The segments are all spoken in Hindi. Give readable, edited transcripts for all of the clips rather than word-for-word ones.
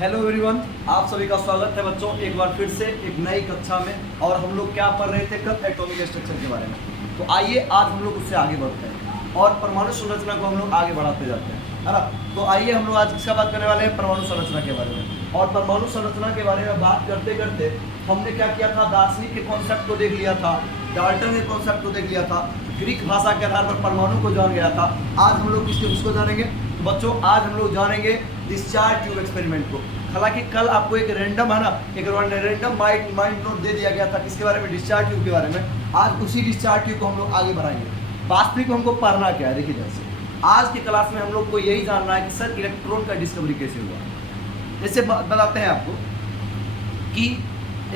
हेलो एवरीवन, आप सभी का स्वागत है बच्चों एक बार फिर से एक नई कक्षा में। और हम लोग क्या पढ़ रहे थे कल एटॉमिक स्ट्रक्चर के बारे में। तो आइए आज हम लोग उससे आगे बढ़ते हैं और परमाणु संरचना को हम लोग आगे बढ़ाते जाते हैं, है ना। तो आइए हम लोग आज किसका बात करने वाले हैं, परमाणु संरचना के बारे में। और परमाणु संरचना के बारे में बात करते करते हमने क्या किया था, दार्शनिक के कॉन्सेप्ट को देख लिया था, डाल्टन के कॉन्सेप्ट को देख लिया था, ग्रीक भाषा के आधार पर परमाणु को जान गया था। आज हम लोग किसके उसको जानेंगे। तो बच्चों आज हम लोग जानेंगे डिस्चार्ज ट्यूब एक्सपेरिमेंट को। हालांकि कल आपको एक रैंडम है ना, एक रैंडम माइंड नोट दे दिया गया था किसके बारे में, डिस्चार्ज ट्यूब के बारे में। आज उसी डिस्चार्ज ट्यूब को हम लोग आगे बढ़ाएंगे। वास्तविक में हमको पढ़ना क्या है, देखिए जैसे आज की क्लास में हम लोग को यही जानना है कि सर इलेक्ट्रॉन का डिस्कवरी कैसे हुआ। जैसे बताते हैं आपको कि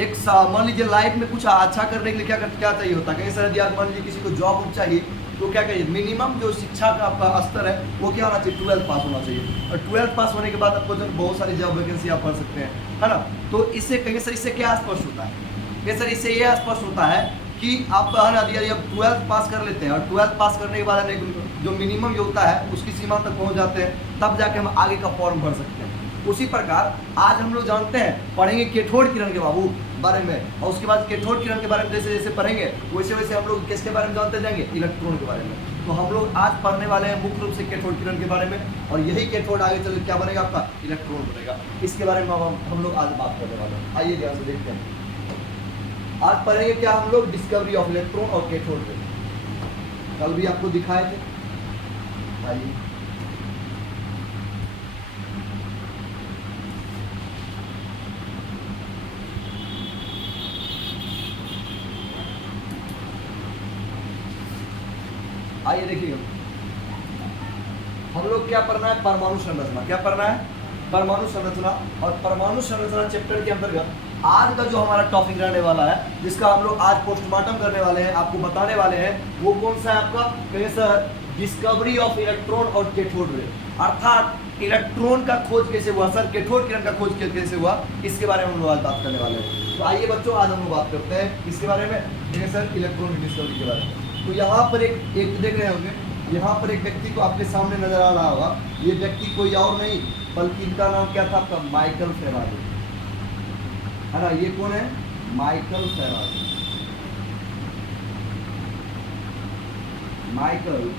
एक मान लीजिए लाइफ में कुछ अच्छा करने के लिए क्या चाहिए होता है। कहीं सर यदि मान लीजिए किसी को जॉब चाहिए तो क्या कहिए, मिनिमम जो शिक्षा का आपका स्तर है वो क्या होना चाहिए, 12th पास होना चाहिए। और 12th पास होने के बाद आपको जो बहुत सारी जॉब वैकेंसी आप पढ़ सकते हैं, है ना। तो इससे कहिए सर इससे क्या स्पष्ट होता है, कि सर इससे ये स्पष्ट होता है कि आप है ना यदि आप 12th पास कर लेते हैं और 12th पास करने के बाद जो मिनिमम जो होता है उसकी सीमा तक पहुँच जाते हैं, तब जाके हम आगे का फॉर्म भर सकते हैं। उसी प्रकार आज हम लोग जानते हैं, पढ़ेंगे कैथोड किरण के बाबू बारे में, और उसके बाद कैथोड किरण के बारे में जैसे जैसे पढ़ेंगे वैसे वैसे हम लोग किसके बारे में जानते जाएंगे, इलेक्ट्रॉन के बारे में। तो हम लोग आज पढ़ने वाले हैं मुख्य रूप से कैथोड किरण के बारे में, और यही कैथोड आगे चल क्या बनेगा, आपका इलेक्ट्रॉन बनेगा। इसके बारे में हम लोग आज बात करने वाले हैं। आइए ध्यान से देखते हैं। आज पढ़ेंगे क्या हम लोग, डिस्कवरी ऑफ इलेक्ट्रॉन और कैथोड किरण। कल भी आपको दिखाए थे। आइए आइए देखिए हम लोग क्या पढ़ना है, परमाणु संरचना। क्या पढ़ना है, परमाणु संरचना। और परमाणु संरचना चैप्टर के अंतर्गत आज का जो हमारा टॉपिक रहने वाला है, जिसका हम लोग आज पोस्टमार्टम करने वाले हैं, आपको बताने वाले हैं, वो कौन सा है आपका, कहिए सर डिस्कवरी ऑफ इलेक्ट्रॉन और कैथोड रे। अर्थात इलेक्ट्रॉन का खोज कैसे हुआ, सर कैथोड किरण का खोज कैसे हुआ, इसके बारे में हम लोग आज बात करने वाले हैं। तो आइए बच्चों आज हम लोग बात करते हैं इसके बारे में, कहिए सर इलेक्ट्रॉन की डिस्कवरी के बारे में। तो यहाँ पर एक देख रहे होंगे, यहाँ पर एक व्यक्ति को आपके सामने नजर आ रहा होगा। ये व्यक्ति कोई और नहीं बल्कि इनका नाम क्या था आपका, माइकल फेराडे, है ना। ये कौन है, माइकल फेराडे। माइकल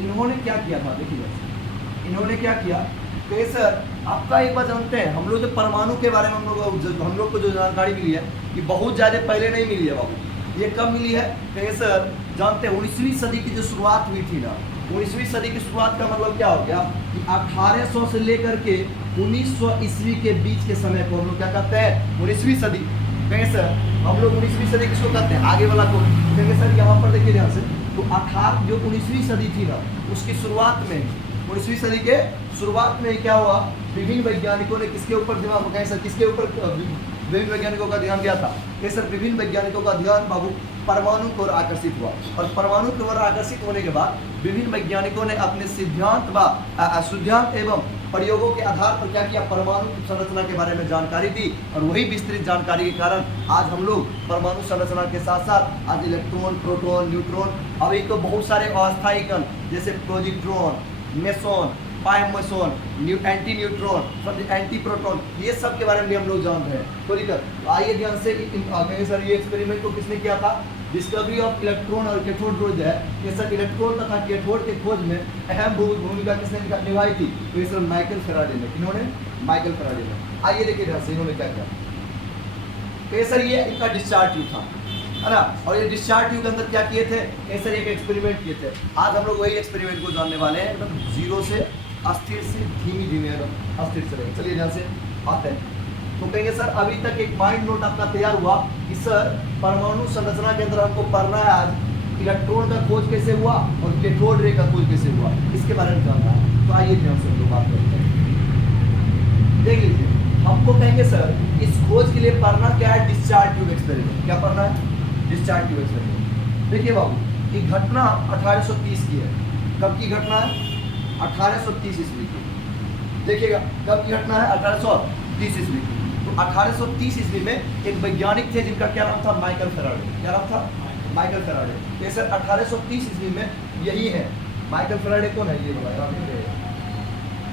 इन्होंने क्या किया था, देखिए इन्होंने क्या किया, सर आपका एक बात जानते हैं, हम लोग जो परमाणु के बारे में हम लोग को जो जानकारी मिली है ये बहुत ज़्यादा पहले नहीं मिली है बाबू। ये कब मिली है, कहीं सर जानते हैं 19वीं सदी की जो शुरुआत हुई थी ना, 19वीं सदी की शुरुआत का मतलब क्या हो गया कि 1800 से लेकर के 1900 ईस्वी के बीच के समय को हम लोग क्या कहते हैं, 19वीं सदी। कहीं सर हम लोग 19वीं सदी किसको कहते हैं, आगे वाला को कहेंगे सर। यहाँ पर देखिए ध्यान से, तो 18 जो 19वीं सदी थी ना, उसकी शुरुआत में 19वीं सदी के शुरुआत में क्या हुआ, विभिन्न वैज्ञानिकों ने किसके ऊपर दिमाग, कहें सर किसके ऊपर विभिन्न वैज्ञानिकों का ध्यान दिया था, ये सर विभिन्न वैज्ञानिकों का ध्यान बाबू परमाणु की ओर आकर्षित हुआ। और परमाणु की ओर आकर्षित होने के बाद विभिन्न वैज्ञानिकों ने अपने सिद्धांत एवं प्रयोगों के आधार पर क्या किया, परमाणु संरचना के बारे में जानकारी दी। और वही विस्तृत जानकारी के कारण आज हम लोग परमाणु संरचना के साथ साथ आज इलेक्ट्रॉन, प्रोटॉन, न्यूट्रॉन, अभी तो बहुत सारे अस्थायी कण जैसे positron, meson, pi meson, anti neutron, anti proton, ये सब के बारे में भी हम लोग जानते हैं। तो आइए ध्यान से सर ये एक्सपेरिमेंट को किसने किया था, डिस्कवरी ऑफ इलेक्ट्रॉन और कैथोड खोज है। ये सर इलेक्ट्रॉन तथा कैथोड के खोज में अहम भूमिका किसने निभाई थी, तो ये सर माइकल फेराडे ने। इन्होंने माइकल फेराडे ने। आइए देखिए ध्यान से इन्होंने क्या किया। तो सर ये इनका डिस्चार्ज ट्यूब था, है ना। और ये डिस्चार्ज ट्यूब के अंदर क्या किए थे, सर एक एक्सपेरिमेंट किए थे। आज हम लोग वही एक्सपेरिमेंट को जानने वाले हैं, एकदम जीरो से अस्थिर से धीमी धीमे अस्थिर से रहेंगे। चलिए ध्यान से आते हैं। तो कहेंगे सर अभी तक एक माइंड नोट आपका तैयार हुआ कि सर परमाणु संरचना के अंदर हमको पढ़ना है आज इलेक्ट्रॉन का खोज कैसे हुआ और कैथोड रे का खोज कैसे हुआ, इसके बारे में जानना है। तो आइए ध्यान से हम लोग बात करते हैं। देख लीजिए हमको कहेंगे सर इस खोज के लिए पढ़ना क्या है, डिस्चार्ज ट्यूब एक्सपेरिमेंट। क्या पढ़ना है, डिस्चार्ज ट्यूब एक्सपेरिमेंट। देखिए बाबू ये घटना 1830 की है। कब की घटना है, 1830 ईस्वी की। देखिएगा कब की घटना है, 1830 ईस्वी की। तो 1830 ईस्वी में एक वैज्ञानिक थे जिनका क्या नाम था, माइकल फेराडे। क्या नाम था, माइकल फेराडे। ये सर 1830 ईस्वी में यही है। माइकल फेराडे कौन है, ये बताया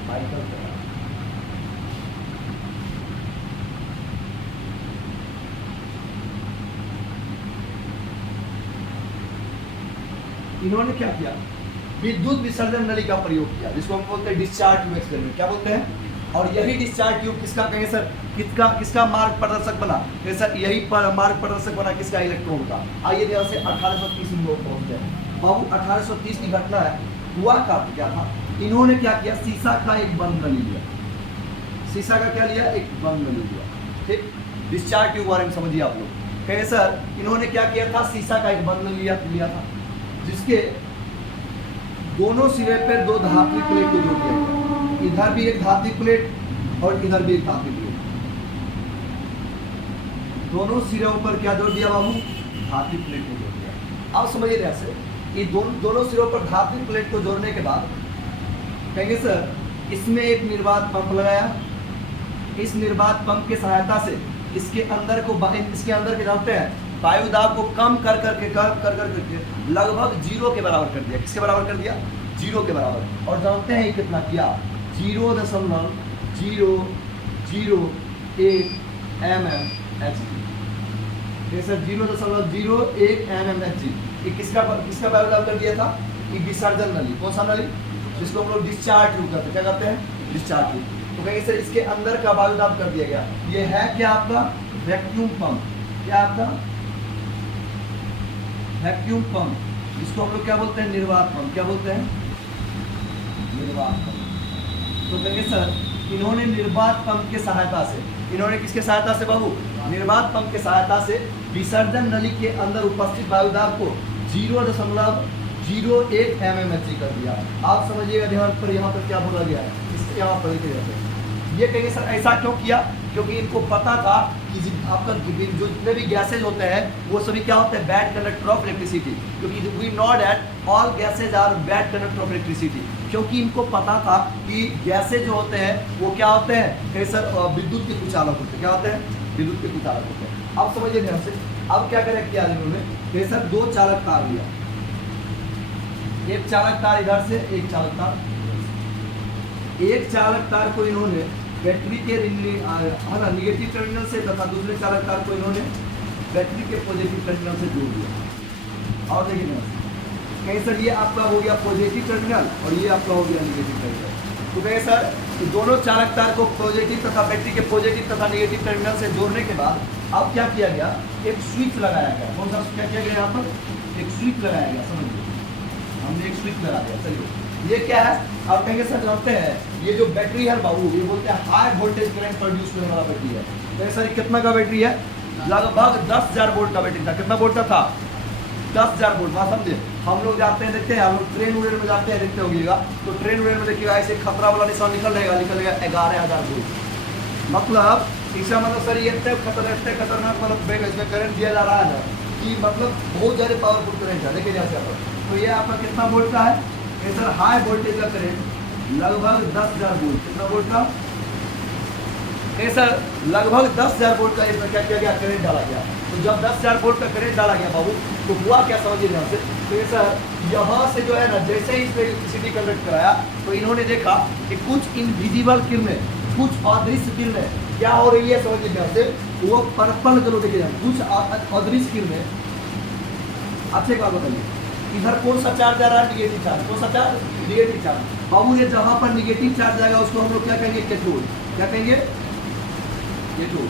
माइकल फेराडे। इन्होंने क्या किया, विद्युत विसर्जन नली का प्रयोग किया, जिसको हम बोलते हैं डिस्चार्ज ट्यूब एक्सपेरिमेंट। क्या बोलते हैं? और यही डिस्चार्ज ट्यूब किसका कहेंगे सर, किसका मार्ग प्रदर्शक बना? कहेंगे सर यही मार्ग प्रदर्शक बना किसका, इलेक्ट्रॉन का। आइए यहाँ से 1830 में लोग पहुंच गए। बाबू 1830 की घटना है। हुआ क्या था, इन्होंने क्या किया, शीशा का एक बंद नली लिया। शीशा का क्या लिया, एक बंद नली लिया। ठीक, डिस्चार्ज ट्यूब बारे में समझिए आप लोग। कहेंगे सर इन्होंने क्या किया था, शीशा का एक बंद नली लिया था, जिसके दोनों सिरे पर दो धात्विक प्लेट को जोड़ दिया गया। इधर भी एक धात्विक प्लेट और इधर भी एक धात्विक प्लेट। दोनों सिरों पर क्या जोड़ दिया बाबू, धात्विक प्लेट को जोड़ दिया। आप समझिए ध्यान से, कि दोनों सिरों पर धात्विक प्लेट को जोड़ने के बाद कहेंगे सर इसमें एक निर्वात पंप लगाया। इस निर्वात पंप की सहायता से इसके अंदर के जानते हैं वायु दाब को कम कर करके लगभग 0 के बराबर कर दिया। किसके बराबर कर दिया, 0 के बराबर। और जानते हैं कितना किया, 0.001 mm सर 0.01 mmHg। ये किसका वायु दाब कर दिया था, ये विसर्जन नली। कौन सा नली, जिसको हम लोग डिस्चार्ज ट्यूब करते हैं। क्या करते हैं, डिस्चार्ज ट्यूब। तो कहेंगे सर इसके अंदर का वायु दाब कर दिया गया। ये है क्या आपका वैक्यूम पंप। क्या आपका वैक्यूम पंप, जिसको हम लोग क्या बोलते हैं, निर्वात पंप। क्या बोलते हैं, निर्वात पंप। तो कहेंगे सर इन्होंने निर्वात पंप के सहायता से, इन्होंने किसके सहायता से बाबू, निर्वात पंप के सहायता से विसर्जन नली के अंदर उपस्थित वायु दाब को 0.01 mmHg कर दिया। आप समझिएगा ध्यान पर, यहाँ पर क्या बोला गया है, इसके यहाँ पर लिखे जाते हैं। ये कहेंगे सर ऐसा क्यों किया, क्योंकि इनको पता था कि आपका जो जितने भी गैसेज होते हैं वो सभी क्या होते हैं, बैड कंडक्टर ऑफ इलेक्ट्रिसिटी। क्योंकि we know that all gases are bad conductor of electricity. क्योंकि इनको पता था कि गैसेज जो होते हैं वो क्या होते हैं, कहीं सर विद्युत के कुचालक होते हैं। क्या होते हैं, विद्युत के कुचालक होते हैं। अब समझिए ध्यान से, अब क्या करें किया इन्होंने, कहीं सर 2 चालक तार लिया। एक चालक तार इधर से, एक चालक तार, एक चालक तार को इन्होंने बैटरी के निगेटिव टर्मिनल से तथा दूसरे चालक तार को इन्होंने बैटरी के पॉजिटिव टर्मिनल से जोड़ दिया। और देखिए कहीं सर ये आपका हो गया पॉजिटिव टर्मिनल और ये आपका हो गया निगेटिव टर्मिनल। तो कहें सर कि दोनों चालक तार को पॉजिटिव तथा बैटरी के पॉजिटिव तथा निगेटिव टर्मिनल से जोड़ने के बाद अब क्या किया गया, एक स्विच लगाया गया। कौन सा क्या किया गया, यहाँ पर एक स्विच लगाया गया। समझिए हमने एक स्विच लगा दिया। चलिए ये क्या है, आप कहेंगे सर जानते हैं ये जो बैटरी है बाबू, ये बोलते हैं हाई वोल्टेज करंट प्रोड्यूस करने वाला बैटरी है। तो सर कितना का बैटरी है, लगभग 10,000 वोल्ट का बैटरी था। कितना वोल्ट का था, 10,000 वोल्ट। बात समझे, हम लोग जाते हैं देखते हैं, हम लोग ट्रेन उड़ेन में जाते हैं देखते होगिएगा, तो ट्रेन उड़ेन में देखिएगा ऐसे खतरा वाला निशान निकल रहेगा 11,000 वोल्ट। मतलब इसका मतलब सर ये खतरनाक मतलब इसमें करंट दिया जा रहा है कि मतलब बहुत ज़्यादा पावरफुल करंट है। देखिए जैसे तो ये आपका कितना वोल्ट का है, सर हाई वोल्टेज का करंट लगभग 10,000 वोल्ट। कितना वोल्ट का, सर लगभग 10,000 वोल्ट का इसमें क्या किया गया, करंट डाला गया। तो जब 10,000 वोल्ट का करंट डाला गया बाबू, तो हुआ क्या समझिए यहाँ से। तो सर यहाँ से जो है ना, जैसे ही इसमें इलेक्ट्रिसिटी कंडक्ट कराया तो इन्होंने देखा कि कुछ इनविजिबल किरणें, कुछ अदृश्य किरणें क्या हो रही है, समझिए यहाँ से वो पर्पल कलर देखे जाए, कुछ अदृश्य किरणें। अच्छे का बताइए इधर कौन सा चार्ज आ रहा है, निगेटिव चार्ज। कौन सा चार्ज, निगेटिव चार्ज। बाबू ये जहाँ पर निगेटिव चार्ज आएगा उसको हम लोग क्या कहेंगे, कैथोड। क्या कहेंगे, कैथोड।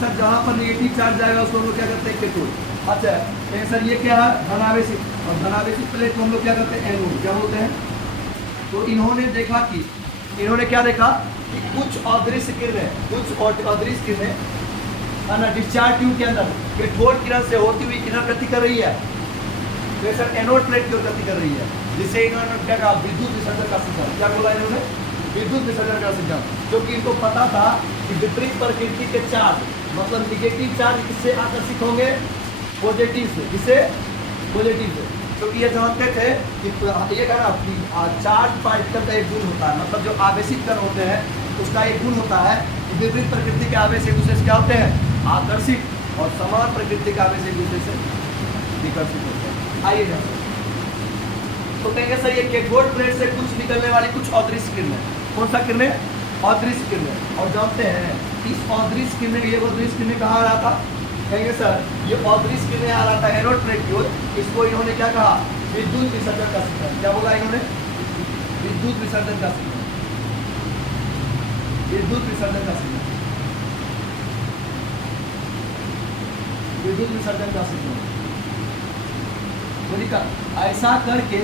सर जहाँ पर निगेटिव चार्ज आएगा उसको हम लोग क्या करते हैं, कैथोड। अच्छा सर ये क्या है, धनावेशित, और धनावेशित प्लेट को हम लोग क्या करते हैं, एनोड। क्या बोलते हैं। तो इन्होंने देखा कि इन्होंने क्या देखा कि कुछ अदृश्य किरणें, कुछ अदृश्य किरणें है ना डिस्चार्ज ट्यूब के अंदर कैथोड किरण से होती हुई किरण गति कर रही है। तो सर एनोड प्लेट की ओर गति कर रही है, जिसे इन्होंने क्या कहा, विद्युत विसर्जन का सिद्धांत। क्या बोला इन्होंने, विद्युत विसर्जन का सिद्धांत। क्योंकि इनको पता था कि विपरीत प्रकृति के चार्ज, मतलब निगेटिव चार्ज किससे आकर्षित होंगे, पॉजिटिव से। किससे, पॉजिटिव से। क्योंकि ये जानते थे कि ये कहना चार्ज पार्टिकल का एक गुण होता है, मतलब जो आवेशित कण होते हैं उसका एक गुण होता है कि विपरीत प्रकृति के आवेश एक दूसरे से क्या होते हैं, आकर्षित, और समान प्रकृति के आवेश एक दूसरे से विकर्षित होते हैं। आइए तो कहेंगे सर ये कैथोड प्लेट से कुछ निकलने वाली कुछ अदृश्य किरणें, कौन सा किरणें? अदृश्य किरणें। और जानते हैं इस अदृश्य किरणें, ये अदृश्य किरणें कहाँ आ रहा था? कहेंगे सर ये अदृश्य किरणें आ रहा था एनोड प्लेट की ओर। इसको इन्होंने क्या कहा? विद्युत विसर्जन का सिग्नल। क्या बोला इन्होंने? विद्युत विसर्जन का सिग्नल, विद्युत विसर्जन का सिग्नल, विद्युत विसर्जन का सिग्नल। बोलिए ऐसा करके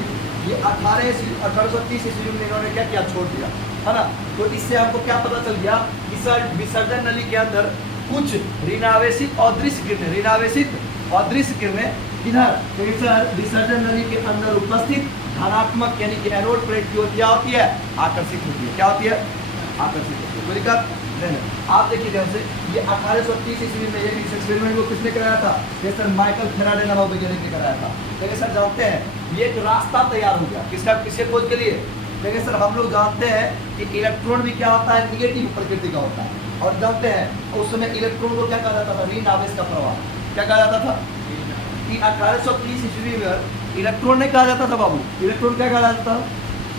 ये 1830 ईस्वी में इन्होंने क्या किया? छोड़ दिया, है ना। तो इससे हमको क्या पता चल गया कि सर विसर्जन नली के अंदर कुछ ऋणावेशित अदृश्य किरणें, ऋणावेशित अदृश्य किरणें इधर तो सर विसर्जन नली के अंदर उपस्थित धनात्मक यानी कि एनोड प्लेट की ओर क्या होती है? आकर्षित होती है। क्या होती है? आकर्षित होती है। बोलिए आप देखिए ध्यान से, ये 1830 ईस्वी में ये एक्सपेरिमेंट को किसने कराया था? ये सर माइकल फैराडे नामक वैज्ञानिक ने कराया था। देखिए सर जानते हैं ये एक रास्ता तैयार हो गया किसका? किसके खोज के लिए? देखिए सर हम लोग जानते हैं कि इलेक्ट्रॉन भी क्या होता है? निगेटिव प्रकृति का होता है। और जानते हैं उस समय इलेक्ट्रॉन को क्या कहा जाता था? ऋण आवेश का प्रवाह। क्या कहा जाता था? कि 1830 ईस्वी में इलेक्ट्रॉन नहीं कहा जाता था बाबू, इलेक्ट्रॉन क्या कहा जाता था?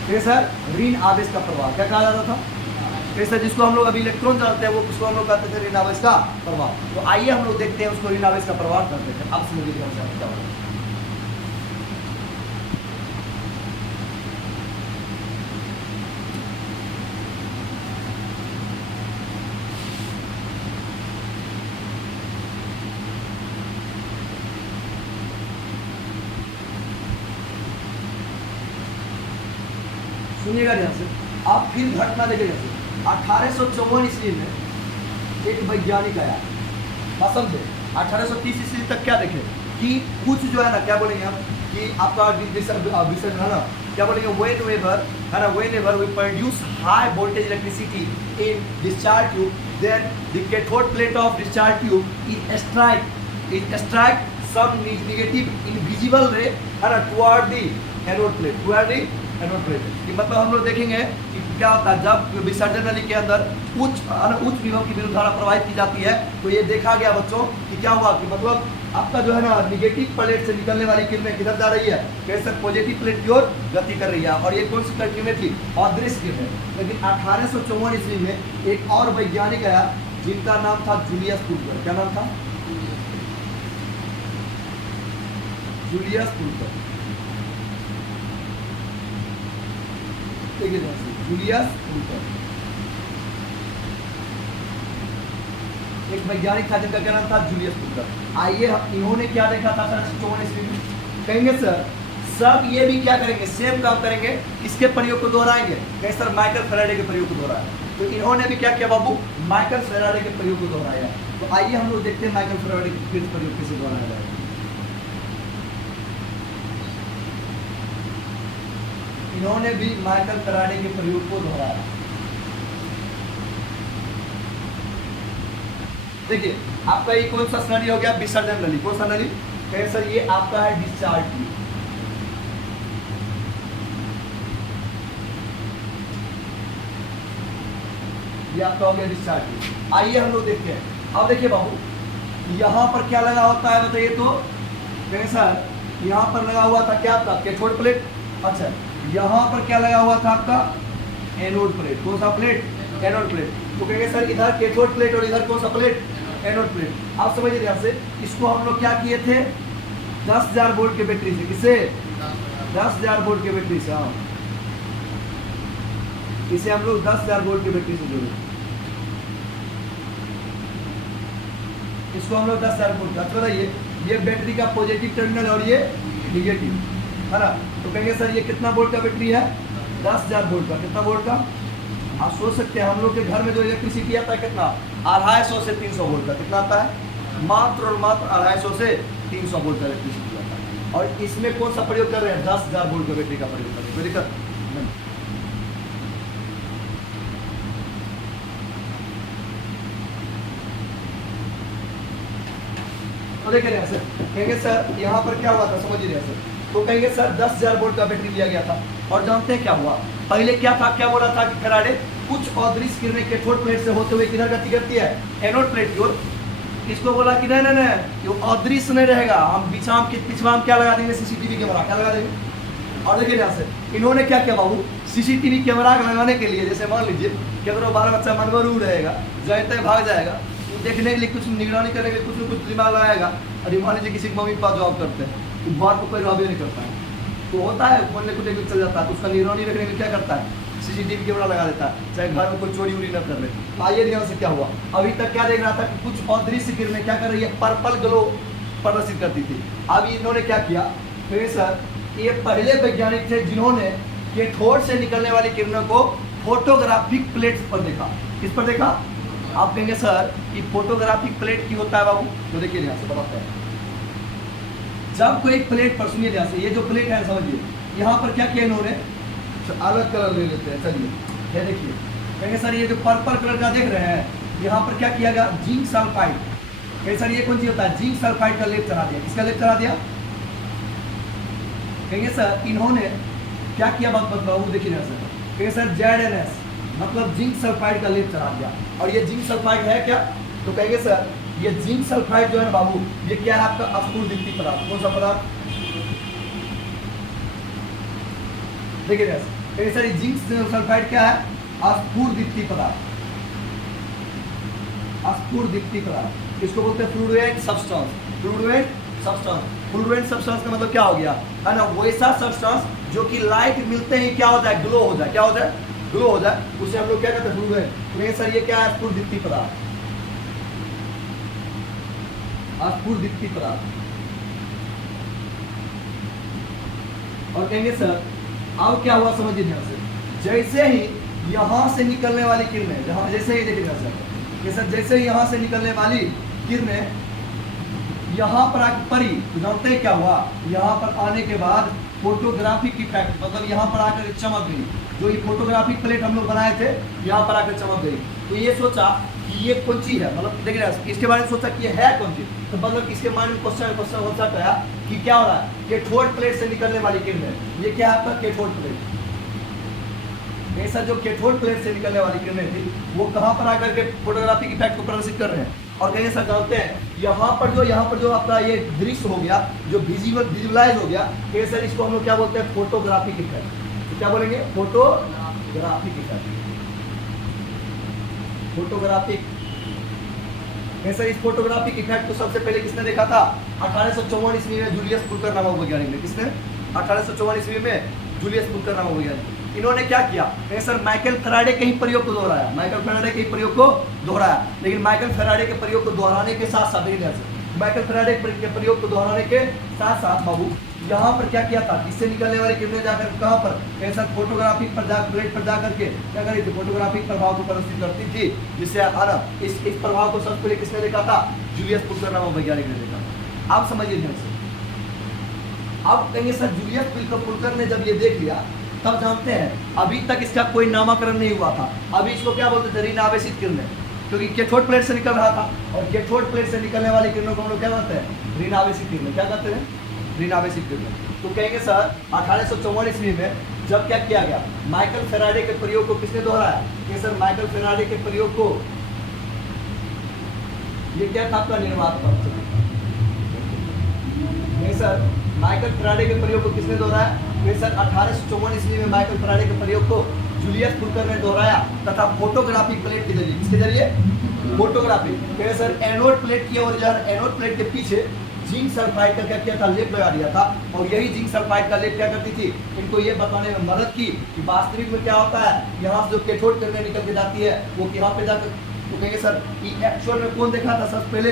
देखिए सर ऋण आवेश का प्रवाह। क्या कहा जाता था? सर जिसको हम लोग अभी इलेक्ट्रॉन जानते हैं वो किसको हम लोग कहते थे? ऋण आवेश का प्रवाह। तो आइए हम लोग देखते हैं उसको ऋण आवेश का प्रवाह करते हैं। अब समझिए क्या होता है। सुनिएगा ध्यान से, आप फिर घटना देखिएगा। 1854 ईस्वी में एक वैज्ञानिक आया, समझे। 1830 ईस्वी तक क्या देखे कि कुछ जो है ना क्या बोलेंगे हम कि आपका विसर्जन है ना, क्या बोलेंगे? whenever है ना, whenever we produce high voltage electricity in discharge tube, then the cathode plate of discharge tube is strike some negative invisible ray है ना toward the anode plate, toward the anode plate। कि मतलब हम लोग देखेंगे कि क्या होता है जब विसर्जन नली के अंदर उच्च विभव की विद्युत धारा प्रवाहित की जाती है तो ये देखा गया बच्चों कि क्या हुआ कि मतलब आपका जो है ना निगेटिव प्लेट से निकलने वाली किरणें किधर जा रही है? कैसे? पॉजिटिव प्लेट की ओर गति कर रही है। और ये कौन सी किरणें थी? अदृश्य किरणें। लेकिन 1854 ईस्वी में एक और वैज्ञानिक आया जिनका नाम था जूलियस फुल्कर। क्या नाम था? जूलियस फुल्कर। जूलियस फुल्कर एक वैज्ञानिक था जिनका क्या नाम था? जूलियस फुल्कर। आइए इन्होंने क्या देखा था सर 54 ईस्वी में? कहेंगे सर सब ये भी क्या करेंगे? सेम काम करेंगे। किसके प्रयोग को दोहराएंगे? कहें सर माइकल फैराडे के प्रयोग को दोहराया। तो इन्होंने भी क्या किया बाबू? माइकल फैराडे के प्रयोग को दोहराया। तो आइए हम लोग देखते हैं माइकल फैराडे के प्रयोग कैसे दोहराया जाएगा। इन्होंने भी माइकल फैराडे के प्रयोग को दोहराया। देखिए आपका ये कौन सा नली हो गया? विसर्जन नली। कौन सा नली? कहें सर ये आपका है डिस्चार्ज ट्यूब। ये आपका हो गया डिस्चार्ज ट्यूब। आइए हम लोग देखते हैं। अब देखिए बाबू यहाँ पर क्या लगा होता है बताइए तो? कहें सर यहाँ पर लगा हुआ था क्या आपका? Cathode plate. अच्छा यहाँ पर क्या लगा हुआ था आपका? Anode plate. कौन सा प्लेट? Anode plate. तो कहेंगे सर इधर कैथोड प्लेट और इधर कौन सा प्लेट? Anode plate. आप समझिए ध्यान से, इसको हम लोग क्या किए थे? 10,000 वोल्ट के बैटरी से। किससे? 10,000 वोल्ट के बैटरी से। हाँ इसे हम लोग 10,000 वोल्ट की बैटरी से जोड़े। इसको हम लोग 10,000 वोल्ट का। बताइए ये बैटरी का पॉजिटिव टर्मिनल और ये निगेटिव है ना। तो कहेंगे सर ये कितना वोल्ट का बैटरी है? 10,000 वोल्ट का। कितना वोल्ट का? आप सोच सकते हैं हम लोग के घर में जो इलेक्ट्रिसिटी आता है कितना? 250 से 300 वोल्ट का। कितना आता है? मात्र और मात्र 250 से 300 वोल्ट का इलेक्ट्रिसिटी आता है। और इसमें कौन सा प्रयोग कर रहे हैं? 10,000 वोल्ट का बैटरी का प्रयोग कर रहे हैं। कोई दिक्कत नहीं। तो देखिए सर कहेंगे सर यहाँ पर क्या हुआ था समझिए सर। तो कहेंगे सर 10,000 वोल्ट का बैटरी लिया गया था। और जानते हैं क्या हुआ? पहले क्या था? क्या बोला था कि फैराडे कुछ अदृश्य किरणें कैथोड प्लेट से होते हुए किधर गति करती है? एनोड प्लेट की ओर। इसको बोला कि नहीं नहीं नहीं ये अदृश्य नहीं रहेगा, हम पिछवाम क्या लगा देंगे? CCTV camera. क्या लगा देंगे? और देखिए यहाँ से इन्होंने क्या किया बाबू, सीसीटीवी कैमरा लगाने के लिए, जैसे मान लीजिए कि अगर वो 12 बच्चा मनवर उड़ रहेगा, जाते भाग जाएगा, तो देखने के लिए कुछ निगरानी करने के लिए कुछ न कुछ दिमाग लगाएगा। और मान लीजिए किसी मम्मी पापा जॉब करते हैं, तो बात को कोई जवाब नहीं करता है, तो होता है बोलने को टेक चल जाता है, तो उसका निगरानी रखने के लिए क्या करता है, सीसीटीवी कैमरा लगा देता है, चाहे घर में कोई चोरी उरी न कर ले। आइए ध्यान से क्या हुआ, अभी तक क्या देख रहा था कि कुछ अदृश्य किरणें क्या कर रही है, पर्पल ग्लो प्रदर्शित करती थी। अब इन्होंने क्या किया, फिर सर ये पहले वैज्ञानिक थे जिन्होंने कैथोड से निकलने वाली किरणों को फोटोग्राफिक प्लेट पर देखा। किस पर देखा? आप कहेंगे सर कि फोटोग्राफिक प्लेट की होता है बाबू, तो देखिए ध्यान से बताते हैं। जब कोई प्लेट पर, सुनिए ध्यान से, ये जो प्लेट है समझिए, यहाँ पर क्या किया इन्होंने, अलग कलर ले लेते हैं, चलिए ये देखिए, कहेंगे सर ये जो पर्पल कलर का देख रहे हैं, यहाँ पर क्या किया गया, जिंक सल्फाइड। कहेंगे सर ये कौन चीज होता है, जिंक सल्फाइड का लेप चढ़ा दिया। किसका लेप चढ़ा दिया? कहेंगे सर इन्होंने क्या किया, बात बताओ, देखिए ना सर, कहेंगे सर ZNS मतलब जिंक सल्फाइड का लेप चढ़ा दिया। और ये जिंक सल्फाइड है क्या, तो कहेंगे सर ये जिंक सल्फाइड जो है ना बाबू, ये क्या है आपका स्फुरदीप्ति पदार्थ। कौन सा पदार्थ? देखिए कहेंगे सर ये जिंक सल्फाइड क्या है, स्फुरदीप्ति पदार्थ। स्फुरदीप्ति पदार्थ इसको बोलते हैं फ्लूरेंट सब्सटेंस। फ्लूरेंट सब्सटेंस, फ्लूरेंट सब्सटेंस का मतलब क्या हो गया, है ना, वैसा सब्सटेंस जो कि लाइट मिलते ही क्या हो जाए, ग्लो हो जाए। क्या हो जाए? ग्लो हो जाए, उसे हम लोग क्या कहते हैं, फ्लूरेंट। कहेंगे सर ये क्या है, स्फुरदीप्ति पदार्थ। स्फुरदीप्ति पदार्थ। और कहेंगे सर अब क्या हुआ, समझिए ध्यान से, जैसे ही यहां से निकलने वाली किरणें, जहां जैसे ही देखिए सर, जैसे ही यहां से निकलने वाली किरणें यहाँ पर आकर पड़ी, तो जानते हैं क्या हुआ, यहाँ पर आने के बाद फोटोग्राफिक इफेक्ट, मतलब यहाँ पर आकर चमक गई। जो ये फोटोग्राफिक प्लेट हम लोग बनाए थे, यहाँ पर आकर चमक गई। तो ये सोचा कि ये कौन चीज है, मतलब देख रहे हैं, इसके बारे में सोचा कि ये है कौन चीज। तो मतलब इसके माइंड में क्वेश्चन हो सकता है कि क्या हो रहा है, कैथोड प्लेट से निकलने वाली किरणें, ये क्या है आपका कैथोड प्लेट। ऐसा जो कैथोड प्लेट से निकलने वाली किरणें थी, वो कहाँ पर आकर के फोटोग्राफिक इफेक्ट को प्रदर्शित कर रहे हैं। और कहीं सर जानते हैं यहाँ पर जो आपका ये दृश्य हो गया, जो विजुअलाइज हो गया, कहीं सर इसको हम लोग क्या बोलते हैं, फोटोग्राफिक इफेक्ट। तो क्या बोलेंगे, फोटोग्राफिक इफेक्ट। फोटोग्राफिक, सर इस फोटोग्राफिक इफेक्ट को सबसे पहले किसने देखा था, 1854 ईस्वी में जूलियस फुल्कर नामक वैज्ञानिक ने। किसने? 1854 ईस्वी में जूलियस फुल्कर नामक वैज्ञानिक। इन्होंने क्या किया, सर माइकल फैराडे के ही प्रयोग को दोहराया, माइकल फैराडे के ही प्रयोग को दोहराया। लेकिन माइकल फैराडे के प्रयोग को दोहराने के साथ साथ, माइकल फैराडे के प्रयोग को दोहराने के साथ साथ बाबू यहाँ पर क्या किया था, इससे निकलने वाली किरणें जाकर कहाँ पर, ऐसा फोटोग्राफिक पर प्लेट पर जाकर के क्या करी थी, फोटोग्राफिक प्रभाव को प्रदर्शित करती थी, जिससे आना इस प्रभाव को सबसे पहले किसने देखा था, जूलियस फुल्कर नामक वैज्ञानिक ने देखा। आप समझिए ध्यान से। अब कहेंगे सर जूलियस फुल्कर ने जब ये देख लिया, तब जानते हैं अभी तक इसका कोई नामकरण नहीं हुआ था। अभी इसको क्या बोलते थे, ऋण आवेशित किरणें, क्योंकि कैथोड प्लेट से निकल रहा था, और कैथोड प्लेट से निकलने वाली किरणों को हम लोग क्या कहते हैं, ऋण आवेशित किरणें। क्या कहते हैं, ऋण आवेशित किरणें। तो कहेंगे सर 1854 ईस्वी में जब क्या किया गया, माइकल फैराडे के प्रयोग को किसने दोहराया, कि सर माइकल फैराडे के प्रयोग को, ये क्या था आपका, निर्वात पक्ष। सर माइकल फैराडे के प्रयोग को किसने दोहराया, सर 1854 ईस्वी में माइकल फैराडे के प्रयोग को जूलियस फुल्कर ने दोहराया, तथा फोटोग्राफिक प्लेट के जरिए, किसके जरिए, फोटोग्राफिक। सर एनोड प्लेट की ओर, एनोड प्लेट के पीछे जिंक सल्फाइड का क्या किया था, लेप लगा दिया था। और यही जिंक सल्फाइड का लेप क्या करती थी, इनको ये बताने में मदद की कि वास्तविक में क्या होता है, यहाँ से जो कैथोड किरणें निकल के जाती है वो यहाँ पे जाकर, तो कहेंगे सर कि एक्चुअल में कौन देखा था सबसे पहले,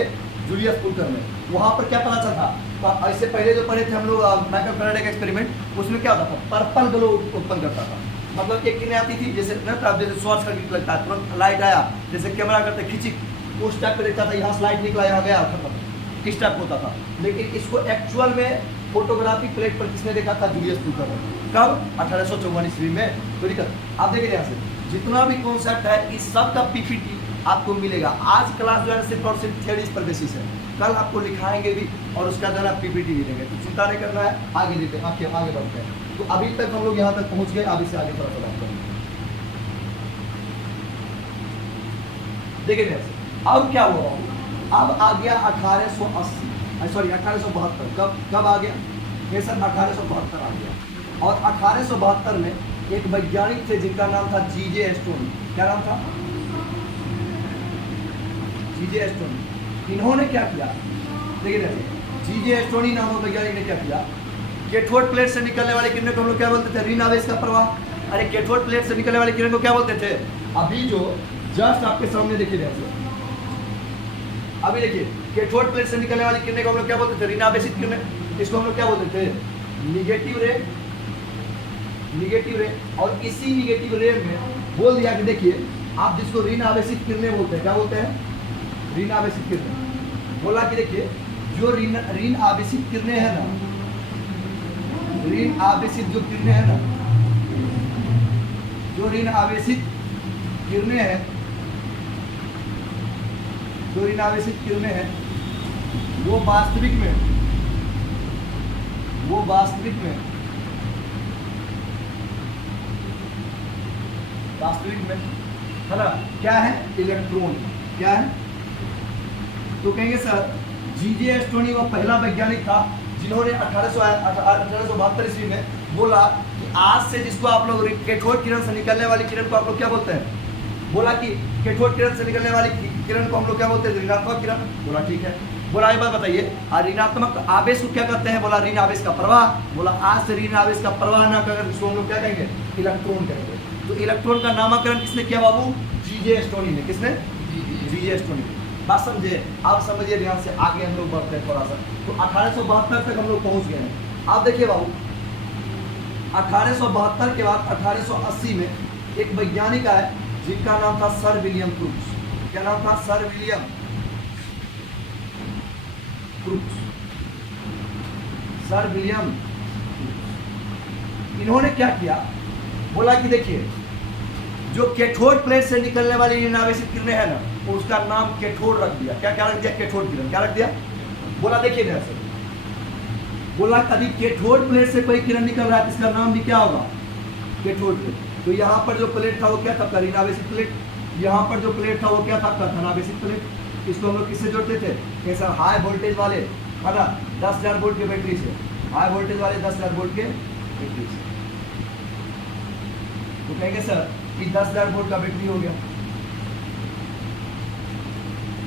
जूलियस फुल्कर ने। वहाँ पर क्या पता चला था, तो इससे पहले जो पढ़े थे हम लोग माइकल फैराडे का एक्सपेरिमेंट, उसमें क्या होता था, पर्पल ग्लो उत्पन्न करता था। मतलब एक किरणें आती थी, जैसे ना जैसे शॉर्ट सर्किट लगता है, तुरंत लाइट आया, जैसे कैमरा करते खिंची, उस टाइप पे देखता था, यहाँ से लाइट निकला, यहाँ गया, किस टाइप होता था। लेकिन इसको एक्चुअल में फोटोग्राफिक प्लेट पर किसने देखा था, जूलियस फुल्कर ने। कब? 1854 ईस्वी में। तो दिक्कत आप देखिए यहाँ से, जितना भी कॉन्सेप्ट है इस सब का पीपीटी आपको मिलेगा। आज क्लास जो है सिर्फ और सिर्फ थ्योरीज पर बेसिस है, कल आपको लिखाएंगे भी और उसका जो है पीपीटी भी देंगे, तो चिंता नहीं करना है। आगे देखते हैं, आगे बढ़ते हैं। तो अभी तक हम लोग यहाँ तक पहुँच गए, अभी से आगे थोड़ा सा बात करेंगे। देखिए अब क्या हुआ, अब आ गया 1880, सॉरी 1872। कब आ गया, सर 1872 आ गया। और 1872 में एक वैज्ञानिक थे जिनका नाम था जीजे एस्टोनी। क्या नाम था? जीजे एस्टोनी। इन्होंने क्या किया, देखिए जीजे एस्टोनी नामक वैज्ञानिक ने क्या किया, कैथोड प्लेट से निकलने वाली किरणों को हम लोग क्या बोलते थे? ऋण आवेश का प्रवाह। अरे कैथोड प्लेट से निकलने वाली किरण को क्या बोलते थे? अभी जो जस्ट आपके सामने देखिए जैसे अभी देखिए कैथोड प्लेट से निकलने वाली किरणें को हम लोग क्या बोलते थे? ऋण आवेशित किरणें। इसको हम लोग क्या बोलते थे? निगेटिव रे। निगेटिव रे। और इसी निगेटिव रे में बोल दिया कि देखिए आप जिसको ऋण आवेशित किरणें बोलते हैं, क्या बोलते हैं? ऋण आवेशित किरणें। बोला कि देखिए जो ऋण आवेशित किरणें है ना, ऋण आवेशित जो किरणें है ना, जो ऋण आवेशित किरणें हैं, जो ऋण आवेशित किरणें हैं वो वास्तविक में है ना क्या है? इलेक्ट्रॉन। क्या है? तो कहेंगे सर जीजे एस्टोनी वो पहला वैज्ञानिक था जिन्होंने 1872 ईस्वी में बोला कि आज से जिसको आप लोग कैथोड किरण से निकलने वाली किरण को आप लोग क्या बोलते हैं? बोला कि कैथोड किरण से निकलने वाली किरण को हम लोग क्या बोलते हैं? ऋणात्मक किरण। बोला ठीक है। बोला एक बात बताइए, ऋणात्मक आवेश को क्या कहते हैं? बोला ऋण आवेश का प्रवाह। बोला आज से ऋण आवेश का प्रवाह ना कर इसको हम लोग क्या कहेंगे? इलेक्ट्रॉन कहेंगे। तो इलेक्ट्रॉन का नामकरण किसने किया बाबू? जीजे एस्टोनी ने। किसने? जीजे एस्टोनी ने। बात समझे? आप समझिए ध्यान से, आगे हम लोग बढ़ते हैं थोड़ा सा। तो 1872 तक हम लोग पहुंच गए हैं। आप देखिए बाबू 1872 के बाद 1880 में एक वैज्ञानिक आए जिनका नाम था सर विलियम क्रूक्स। क्या नाम था? Sir William crooks. Sir William crooks. इन्होंने क्या किया? बोला कि देखिए जो कैथोड प्लेट से निकलने वाली ऋण आवेशित किरणें है ना, उसका नाम कैथोड रख दिया। क्या रख दिया? कैथोड किरण। क्या रख दिया? बोला देखिए ध्यान से, बोला कभी कैथोड प्लेट से कोई किरण निकल रहा है इसका नाम भी क्या होगा? Cathode plate. तो यहाँ पर जो प्लेट था वो क्या था? ऋण आवेशित प्लेट। यहाँ पर जो प्लेट था वो क्या था? धन आवेशित प्लेट। इसको हम लोग किससे जोड़ते थे? कैसा? हाई वोल्टेज वाले है ना 10,000 वोल्ट के बैटरी से। हाई वोल्टेज वाले 10,000 वोल्ट के बैटरी से। तो कहेंगे सर कि 10,000 वोल्ट का बैटरी हो गया।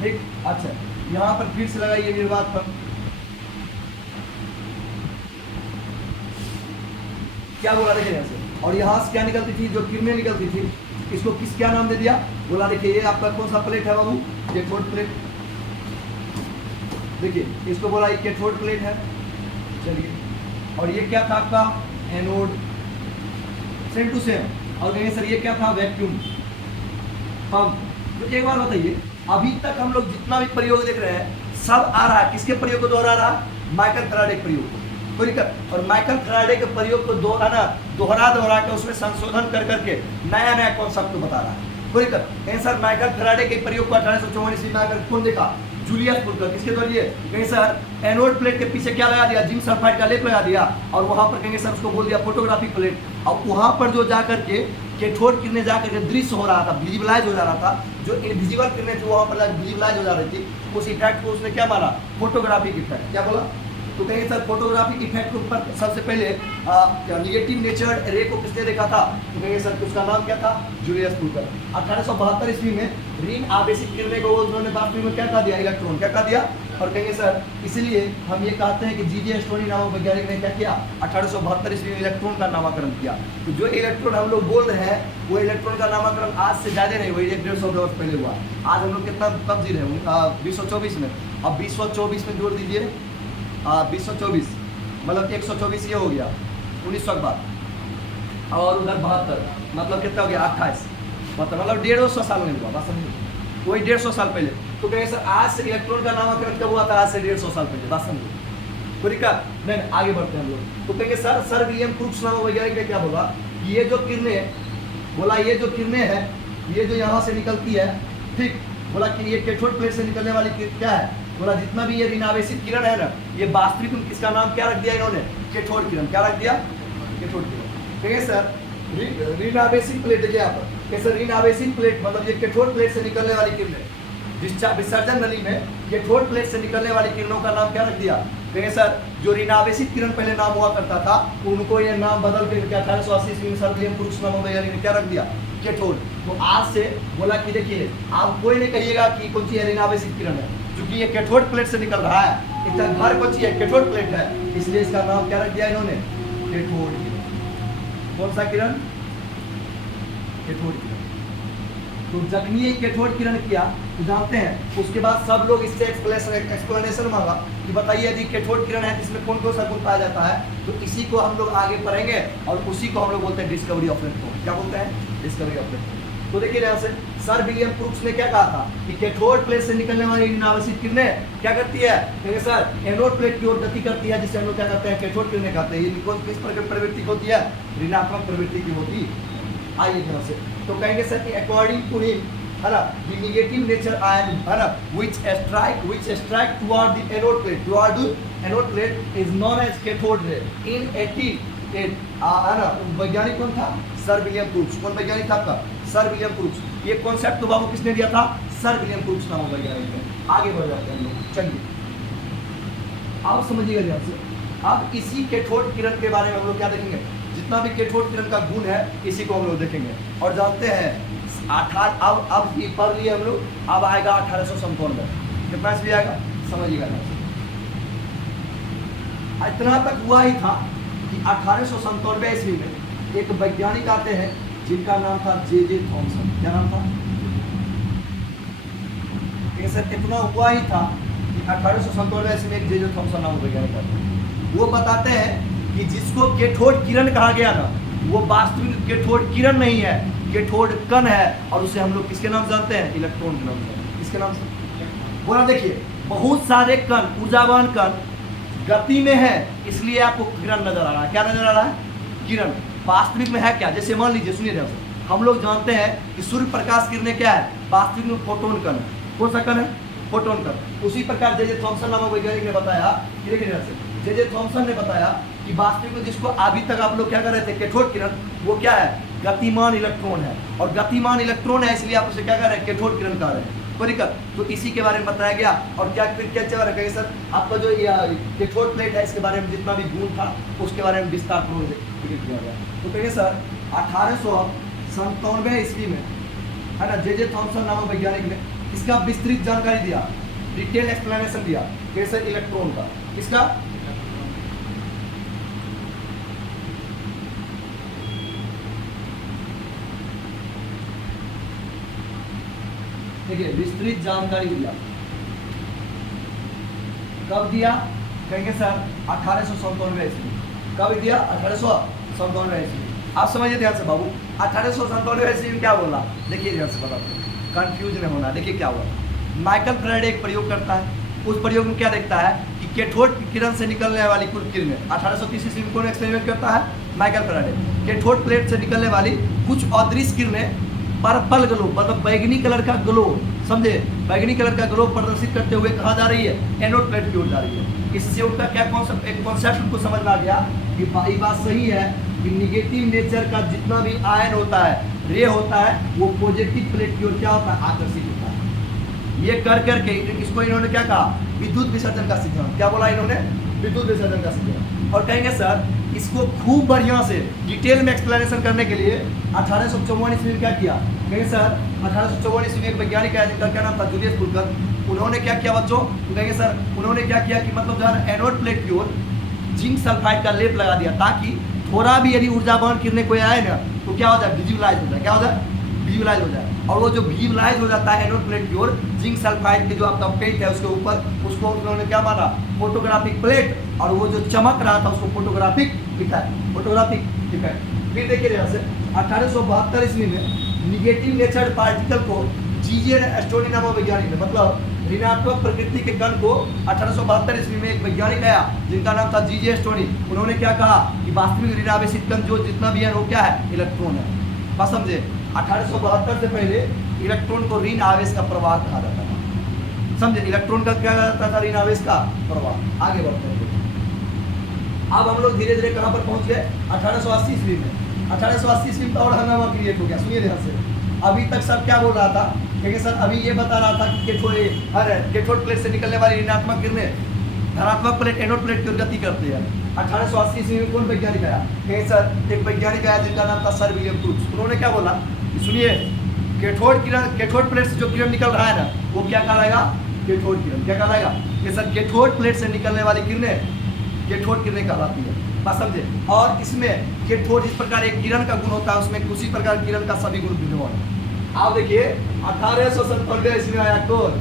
ठीक, अच्छा यहाँ पर फिर से लगाइए निर्वात पर। क्या बोला देखिए यहाँ से, और यहाँ से क्या निकलती थी? जो किरणें निकलती थी इसको क्या नाम दे दिया? बोला देखिए ये आपका कौन सा प्लेट है बाबू? Cathode plate. देखिए इसको बोला ये कैथोड प्लेट है। चलिए, और ये क्या था आपका? एनोड। Same to same. और कहेंगे सर ये क्या था? Vacuum pump. तो एक बार बताइए, अभी तक हम लोग जितना भी प्रयोग देख रहे हैं सब आ रहा है किसके प्रयोग को दोहरा रहा? माइकल फैराडे के प्रयोग को। कोई दिक्कत? और माइकल फैराडे के प्रयोग को दोहरा के उसमें संशोधन कर करके नया नया कॉन्सेप्ट को बता रहा है। कोई दिक्कत? कहीं सर माइकल फैराडे के प्रयोग को 1854 ईस्वी में आकर कौन देखा? जूलियस फुल्कर। किसके जरिए? कहीं सर एनोड प्लेट के पीछे क्या लगा दिया? जिंक सल्फाइड का लेप लगा दिया, और वहां पर कहेंगे सर उसको बोल दिया फोटोग्राफिक प्लेट। और वहां पर जो जाकर के कैथोड किरणें जाकर के दृश्य हो रहा था, विजिबलाइज हो जा रहा था, जो इनविजिबल किरणें जो वहां पर विजिबलाइज हो जा रही थी, उस इफेक्ट को उसने क्या माना? Photographic effect. क्या बोला? तो कहेंगे सर फोटोग्राफिक इफेक्ट के ऊपर सबसे पहले निगेटिव नेचर रे को किसने देखा था? तो कहेंगे सर उसका नाम क्या था? जूलियस फुल्कर। 1872 ईस्वी में ऋण आवेशित किरणें को उन्होंने वास्तविक में क्या कहा दिया? इलेक्ट्रॉन। क्या कहा दिया? और कहेंगे सर इसलिए हम ये कहते हैं कि जीजे एस्टोनी नामक वैज्ञानिक ने क्या किया? 1872 ईस्वी में इलेक्ट्रॉन का नामकरण किया। तो जो इलेक्ट्रॉन हम लोग बोल रहे हैं वो इलेक्ट्रॉन का नामकरण आज से ज्यादा नहीं, वही 150 वर्ष पहले हुआ। आज हम लोग कितना कब जी रहे हैं? 2024 में। अब 2024 में जोड़ दीजिए 2024 मतलब 124 ये हो गया 1900 के बाद, और उधर 72 मतलब कितना हो गया? 28 मतलब 150 साल में हुआ। बस समझिए वही 150 साल पहले। तो कहें सर आज से इलेक्ट्रॉन का नामकरण कब हुआ था? आज से 150 साल पहले। बस समझिए। कोई दिक्कत नहीं? आगे बढ़ते हैं हम लोग। तो कहेंगे सर विलियम क्रूक्स नामक वैज्ञानिक ने क्या बोला? ये जो किरणें, बोला ये जो किरणें है ये जो यहाँ से निकलती है, ठीक, बोला कि ये कैथोड प्लेट से निकलने वाली क्या है? बोला जितना भी ये ऋण आवेशित किरण है ना, ये वास्तविक में किसका नाम क्या रख दिया इन्होंने? कैथोड किरण। क्या रख दिया? कैथोड किरण। कहेंगे सर ऋण आवेशित प्लेट, देखिए यहाँ पर कैसे ऋण आवेशित प्लेट मतलब ये कैथोड प्लेट से निकलने वाली किरणें, विसर्जन नली में कैथोड प्लेट से निकलने वाली किरणों का नाम क्या रख दिया? कहेंगे सर जो ऋणावेशित किरण पहले नाम हुआ करता था उनको ये नाम बदल के 1880 ईस्वी में सर विलियम क्रूक्स नामक वैज्ञानिक ने क्या रख दिया, कैथोड। तो आज से बोला कि देखिए आप कोई नहीं कहिएगा कि कौन सी ऋणावेशित किरण है, क्योंकि ये कैथोड प्लेट से निकल रहा है, इतना भार कौन सी है, कैथोड प्लेट है, इसलिए इसका नाम क्या रख दिया इन्होंने, कैथोड किरण। कौन सा किरण, कैथोड किरण। तो जब ये कैथोड किरण किया तो जानते हैं उसके बाद सब लोग इससे एक्सप्लेनेशन मांगा कि बताइए यदि कैथोड किरण है इसमें कौन कौन सा गुण पाया जाता है, तो इसी को हम लोग आगे पढ़ेंगे और उसी को हम लोग बोलते हैं डिस्कवरी ऑफ इलेक्ट्रॉन। क्या बोलते हैं, डिस्कवरी ऑफ इलेक्ट्रॉन। तो देखिए यहाँ से सर विलियम क्रूक्स ने क्या कहा था कि कैथोड प्लेट से निकलने वाली ऋणावेशित किरणें क्या करती है, कहेंगे सर एनोड प्लेट की ओर गति करती है, जिसे हम लोग क्या कहते हैं, कैथोड किरणें कहते हैं। ये किस प्रवृत्ति की होती है, ऋणात्मक प्रवृत्ति की होती। आइए यहाँ से तो कहेंगे सर कि अकॉर्डिंग टू हिम है ना द नेगेटिव नेचर आयन है ना which strike toward the anode plate is known as cathode ray in 18 है ना। वैज्ञानिक कौन था, सर विलियम क्रूक्स। कौन वैज्ञानिक था आपका, सर विलियम क्रूक्स। ये कॉन्सेप्ट तो बाबू किसने दिया था, सर विलियम क्रूक्स नामक वैज्ञानिक ने। आगे बढ़ जाते हैं हम लोग, चलिए आप समझिएगा ध्यान से। अब इसी कैथोड किरण के बारे में हम लोग क्या देखेंगे, जितना भी कैथोड किरण का गुण है इसी को हम लोग देखेंगे। और जानते हैं अब ये पढ़ लिए हम लोग, अब आएगा 1897 कितना भी आएगा, समझिएगा। इतना तक हुआ ही था कि 1897 ईस्वी में एक वैज्ञानिक आते हैं जिनका नाम था जे थॉमसन। क्या नाम था, सर इतना हुआ ही था कि 1897 ईस्वी में एक जे थॉमसन नाम वैज्ञानिक आते हैं। वो बताते हैं कि जिसको कैथोड किरण कहा गया ना वो वास्तविक कैथोड किरण नहीं है, कैथोड कण है, और उसे हम लोग किसके नाम से जानते हैं, इलेक्ट्रॉन के नाम से। किसके नाम से बोला, देखिए बहुत सारे कण, ऊर्जावान कण गति में है, इसलिए आपको किरण नजर आ रहा है। क्या नजर आ रहा है, किरण। वास्तविक में है क्या, जैसे मान लीजिए, सुनिए ध्यान से, हम लोग जानते हैं कि सूर्य प्रकाश किरणें क्या है, वास्तविक में फोटोन कण। कौन सा कण है, फोटोन कण। उसी प्रकार जे थॉमसन नामक वैज्ञानिक ने बताया, जे थॉमसन ने बताया कि वास्तविक में जिसको अभी तक आप लोग क्या कर रहे थे, कैथोड किरण, वो क्या है, गतिमान इलेक्ट्रॉन है। और गतिमान इलेक्ट्रॉन है इसलिए आप उसे क्या कर रहे हैं, कैथोड किरण कह रहे हैं। कोई दिक्कत, तो इसी के बारे में बताया गया। और क्या चल रहा है सर, आपका जो कैथोड प्लेट है इसके बारे में जितना भी गुण था उसके बारे में विस्तार किया गया। तो कहिए सर 1897 ईस्वी में है ना जे थॉमसन नामक वैज्ञानिक ने इसका विस्तृत जानकारी दिया, डिटेल एक्सप्लेनेशन दिया कैसे इलेक्ट्रॉन का। इसका देखिए विस्तृत जानकारी दिया, कब दिया, कहेंगे सर 1897 ईस्वी। कब दिया, 1897 ईस्वी। आप समझिए ध्यान से बाबू, 1897 ईस्वी में क्या बोला, देखिए ध्यान से बताते हैं, कंफ्यूज नहीं होना। देखिए क्या हुआ, माइकल फैराडे एक प्रयोग करता है, उस प्रयोग में क्या देखता है कि कैथोड किरण से निकलने वाली कुल किरणें, 1830 ईस्वी में कौन एक्सपेरिमेंट करता है, माइकल फैराडे। कैथोड प्लेट से निकलने वाली कुछ अदृश्य किरणें पर्पल ग्लो, मतलब बैगनी कलर का ग्लो, समझे, बैगनी कलर का ग्लो प्रदर्शित करते हुए कहाँ जा रही है, एनोड प्लेट की ओर जा रही है। इससे उनका क्या कॉन्सेप्ट, एक कॉन्सेप्ट उनको समझ में आ गया कि भाई बात सही है कि निगेटिव नेचर का जितना भी आयन होता है, रे होता है, वो पॉजिटिव प्लेट की ओर क्या होता है, आकर्षित होता है। ये कर करके इसको इन्होंने क्या कहा, विद्युत विसर्जन का सिद्धांत। क्या बोला इन्होंने, विद्युत विसर्जन का सिद्धांत। और कहेंगे सर इसको खूब बढ़िया से डिटेल में एक्सप्लेनेशन करने के लिए 1854 ईस्वी में क्या किया, कहेंगे सर 1854 ईस्वी में एक वैज्ञानिक आया जिनका क्या नाम था, जूलियस फुल्कर। उन्होंने क्या किया बच्चों, कहेंगे सर उन्होंने क्या किया कि मतलब जो है एनोड प्लेट की ओर जिंक सल्फाइड का लेप लगा दिया, ताकि थोड़ा भी यदि ऊर्जावान किरणें कोई आए ना तो क्या हो जाए, विजुअलाइज हो जाए। क्या हो जाए, विजुअलाइज हो जाए। और वो जो विजुअलाइज हो जाता है एनोड प्लेट की ओर जिंक सल्फाइड के जो आपका पेंट है उसके ऊपर, उसको उन्होंने क्या माना, फोटोग्राफिक प्लेट, और वो जो चमक रहा था उसको फोटोग्राफिक इफेक्ट, फोटोग्राफिक इफेक्ट। फिर देखिए यहाँ से 1872 ईस्वी में निगेटिव नेचर पार्टिकल को जीजे एस्टोनी नामक वैज्ञानिक ने, मतलब ऋणात्मक प्रकृति के कण को 1872 ईस्वी में एक वैज्ञानिक आया जिनका नाम था जीजे एस्टोनी। उन्होंने क्या कहा कि वास्तविक ऋणावेशित कण जो जितना भी है वो क्या है, इलेक्ट्रॉन है। बस समझे, 1872 से पहले इलेक्ट्रॉन को ऋण आवेश का प्रवाह कहा जाता था। समझे, इलेक्ट्रॉन का क्या कहता था, ऋण आवेश का प्रवाह। आगे बढ़ते हैं, अब हम लोग धीरे धीरे कहाँ पर पहुंच गए, 1880 ईस्वी में। 1880 ईस्वी में और हंगामा क्रिएट हो गया। सुनिए ध्यान से, अभी तक सब क्या बोल रहा था, क्योंकि सर अभी ये बता रहा था कि कैथोड प्लेट से निकलने वाली ऋणात्मक किरणें धनात्मक प्लेट एनोड प्लेट की ओर गति करती है। 1880 ईस्वी में कौन वैज्ञानिक आया? कहीं सर एक वैज्ञानिक आया जिनका नाम था सर विलियम क्रूक्स। उन्होंने क्या बोला, सुनिए, कैथोड प्लेट से जो किरण निकल रहा है ना, वो क्या कहलाएगा? कैथोड किरण। क्या कहलाएगा? कि सर कैथोड प्लेट से निकलने वाली किरणें कैथोड किरणें कहलाती है। बात समझे? और इसमें कैथोड इस प्रकार एक किरण का गुण होता है, उसमें उसी प्रकार किरण का सभी गुण विद्यमान है। आप देखिए 1897 ईस्वी में आया कौन?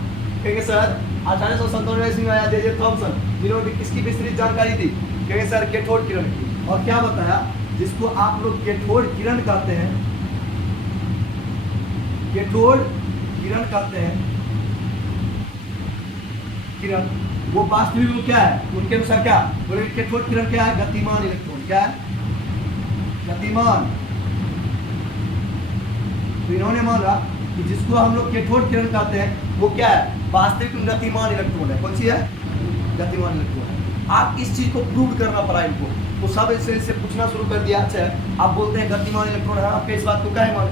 कहेंगे सर 1897 ईस्वी में आया जे थॉमसन, जिन्होंने किसकी विस्तृत जानकारी दी? कहेंगे सर कैथोड किरण की। और क्या बताया? जिसको आप लोग कैथोड किरण कहते हैं, कैथोड किरण कहते हैं, किरण, वो वास्तविक में क्या है? उनके अनुसार क्या बोले? कैथोड किरण क्या है? गतिमान इलेक्ट्रॉन। क्या है? गतिमान। तो इन्होंने माना कि जिसको हम लोग कैथोड किरण कहते हैं वो क्या है? वास्तविक में गतिमान इलेक्ट्रॉन है। कौन सी है? गतिमान इलेक्ट्रॉन है। आप इस चीज को प्रूव करना पड़ा इनको, तो सब इससे पूछना शुरू कर दिया। अच्छा है, आप बोलते हैं गतिमान इलेक्ट्रॉन है, आपके इस बात को क्या है माने?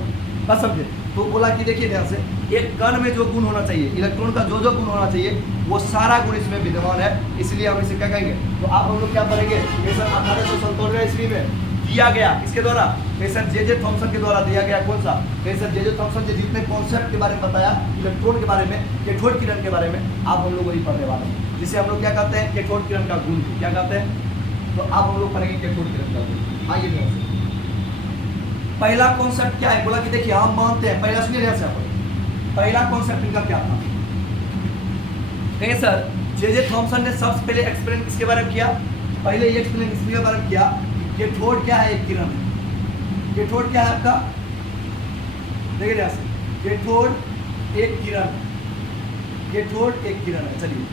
बस समझे? तो बोला कि देखिए ध्यान से, एक कण में जो गुण होना चाहिए, इलेक्ट्रॉन का जो जो गुण होना चाहिए, वो सारा गुण इसमें विद्यमान है, इसलिए हम इसे क्या कहेंगे? तो आप हम लोग क्या पढ़ेंगे? 1897 ईस्वी में दिया गया, किसके द्वारा? सर जे थॉमसन के द्वारा दिया गया। कौन सा? सर जे थॉमसन ने जितने कॉन्सेप्ट के बारे में बताया, इलेक्ट्रॉन के बारे में, कैथोड किरण के बारे में, आप हम लोग वही पढ़ने वाले हैं, जिसे हम लोग क्या कहते हैं? कैथोड किरण का गुण। क्या कहते हैं? तो आप हम लोग पढ़ेंगे कैथोड किरण का गुण। आइए ध्यान से, पहला कॉन्सेप्ट क्या है? बोला कि देखिए हम मानते हैं, पहला सुनिए ध्यान से, पहला कॉन्सेप्ट इनका क्या था? कहिए सर जे थॉमसन ने सबसे पहले एक्सप्लेन किसके बारे में किया? पहले ये एक्सप्लेन किसके बारे में किया? कैथोड क्या है? एक किरण है। कैथोड क्या है आपका? देखिए ध्यान से, कैथोड एक किरण है, कैथोड एक किरण है। चलिए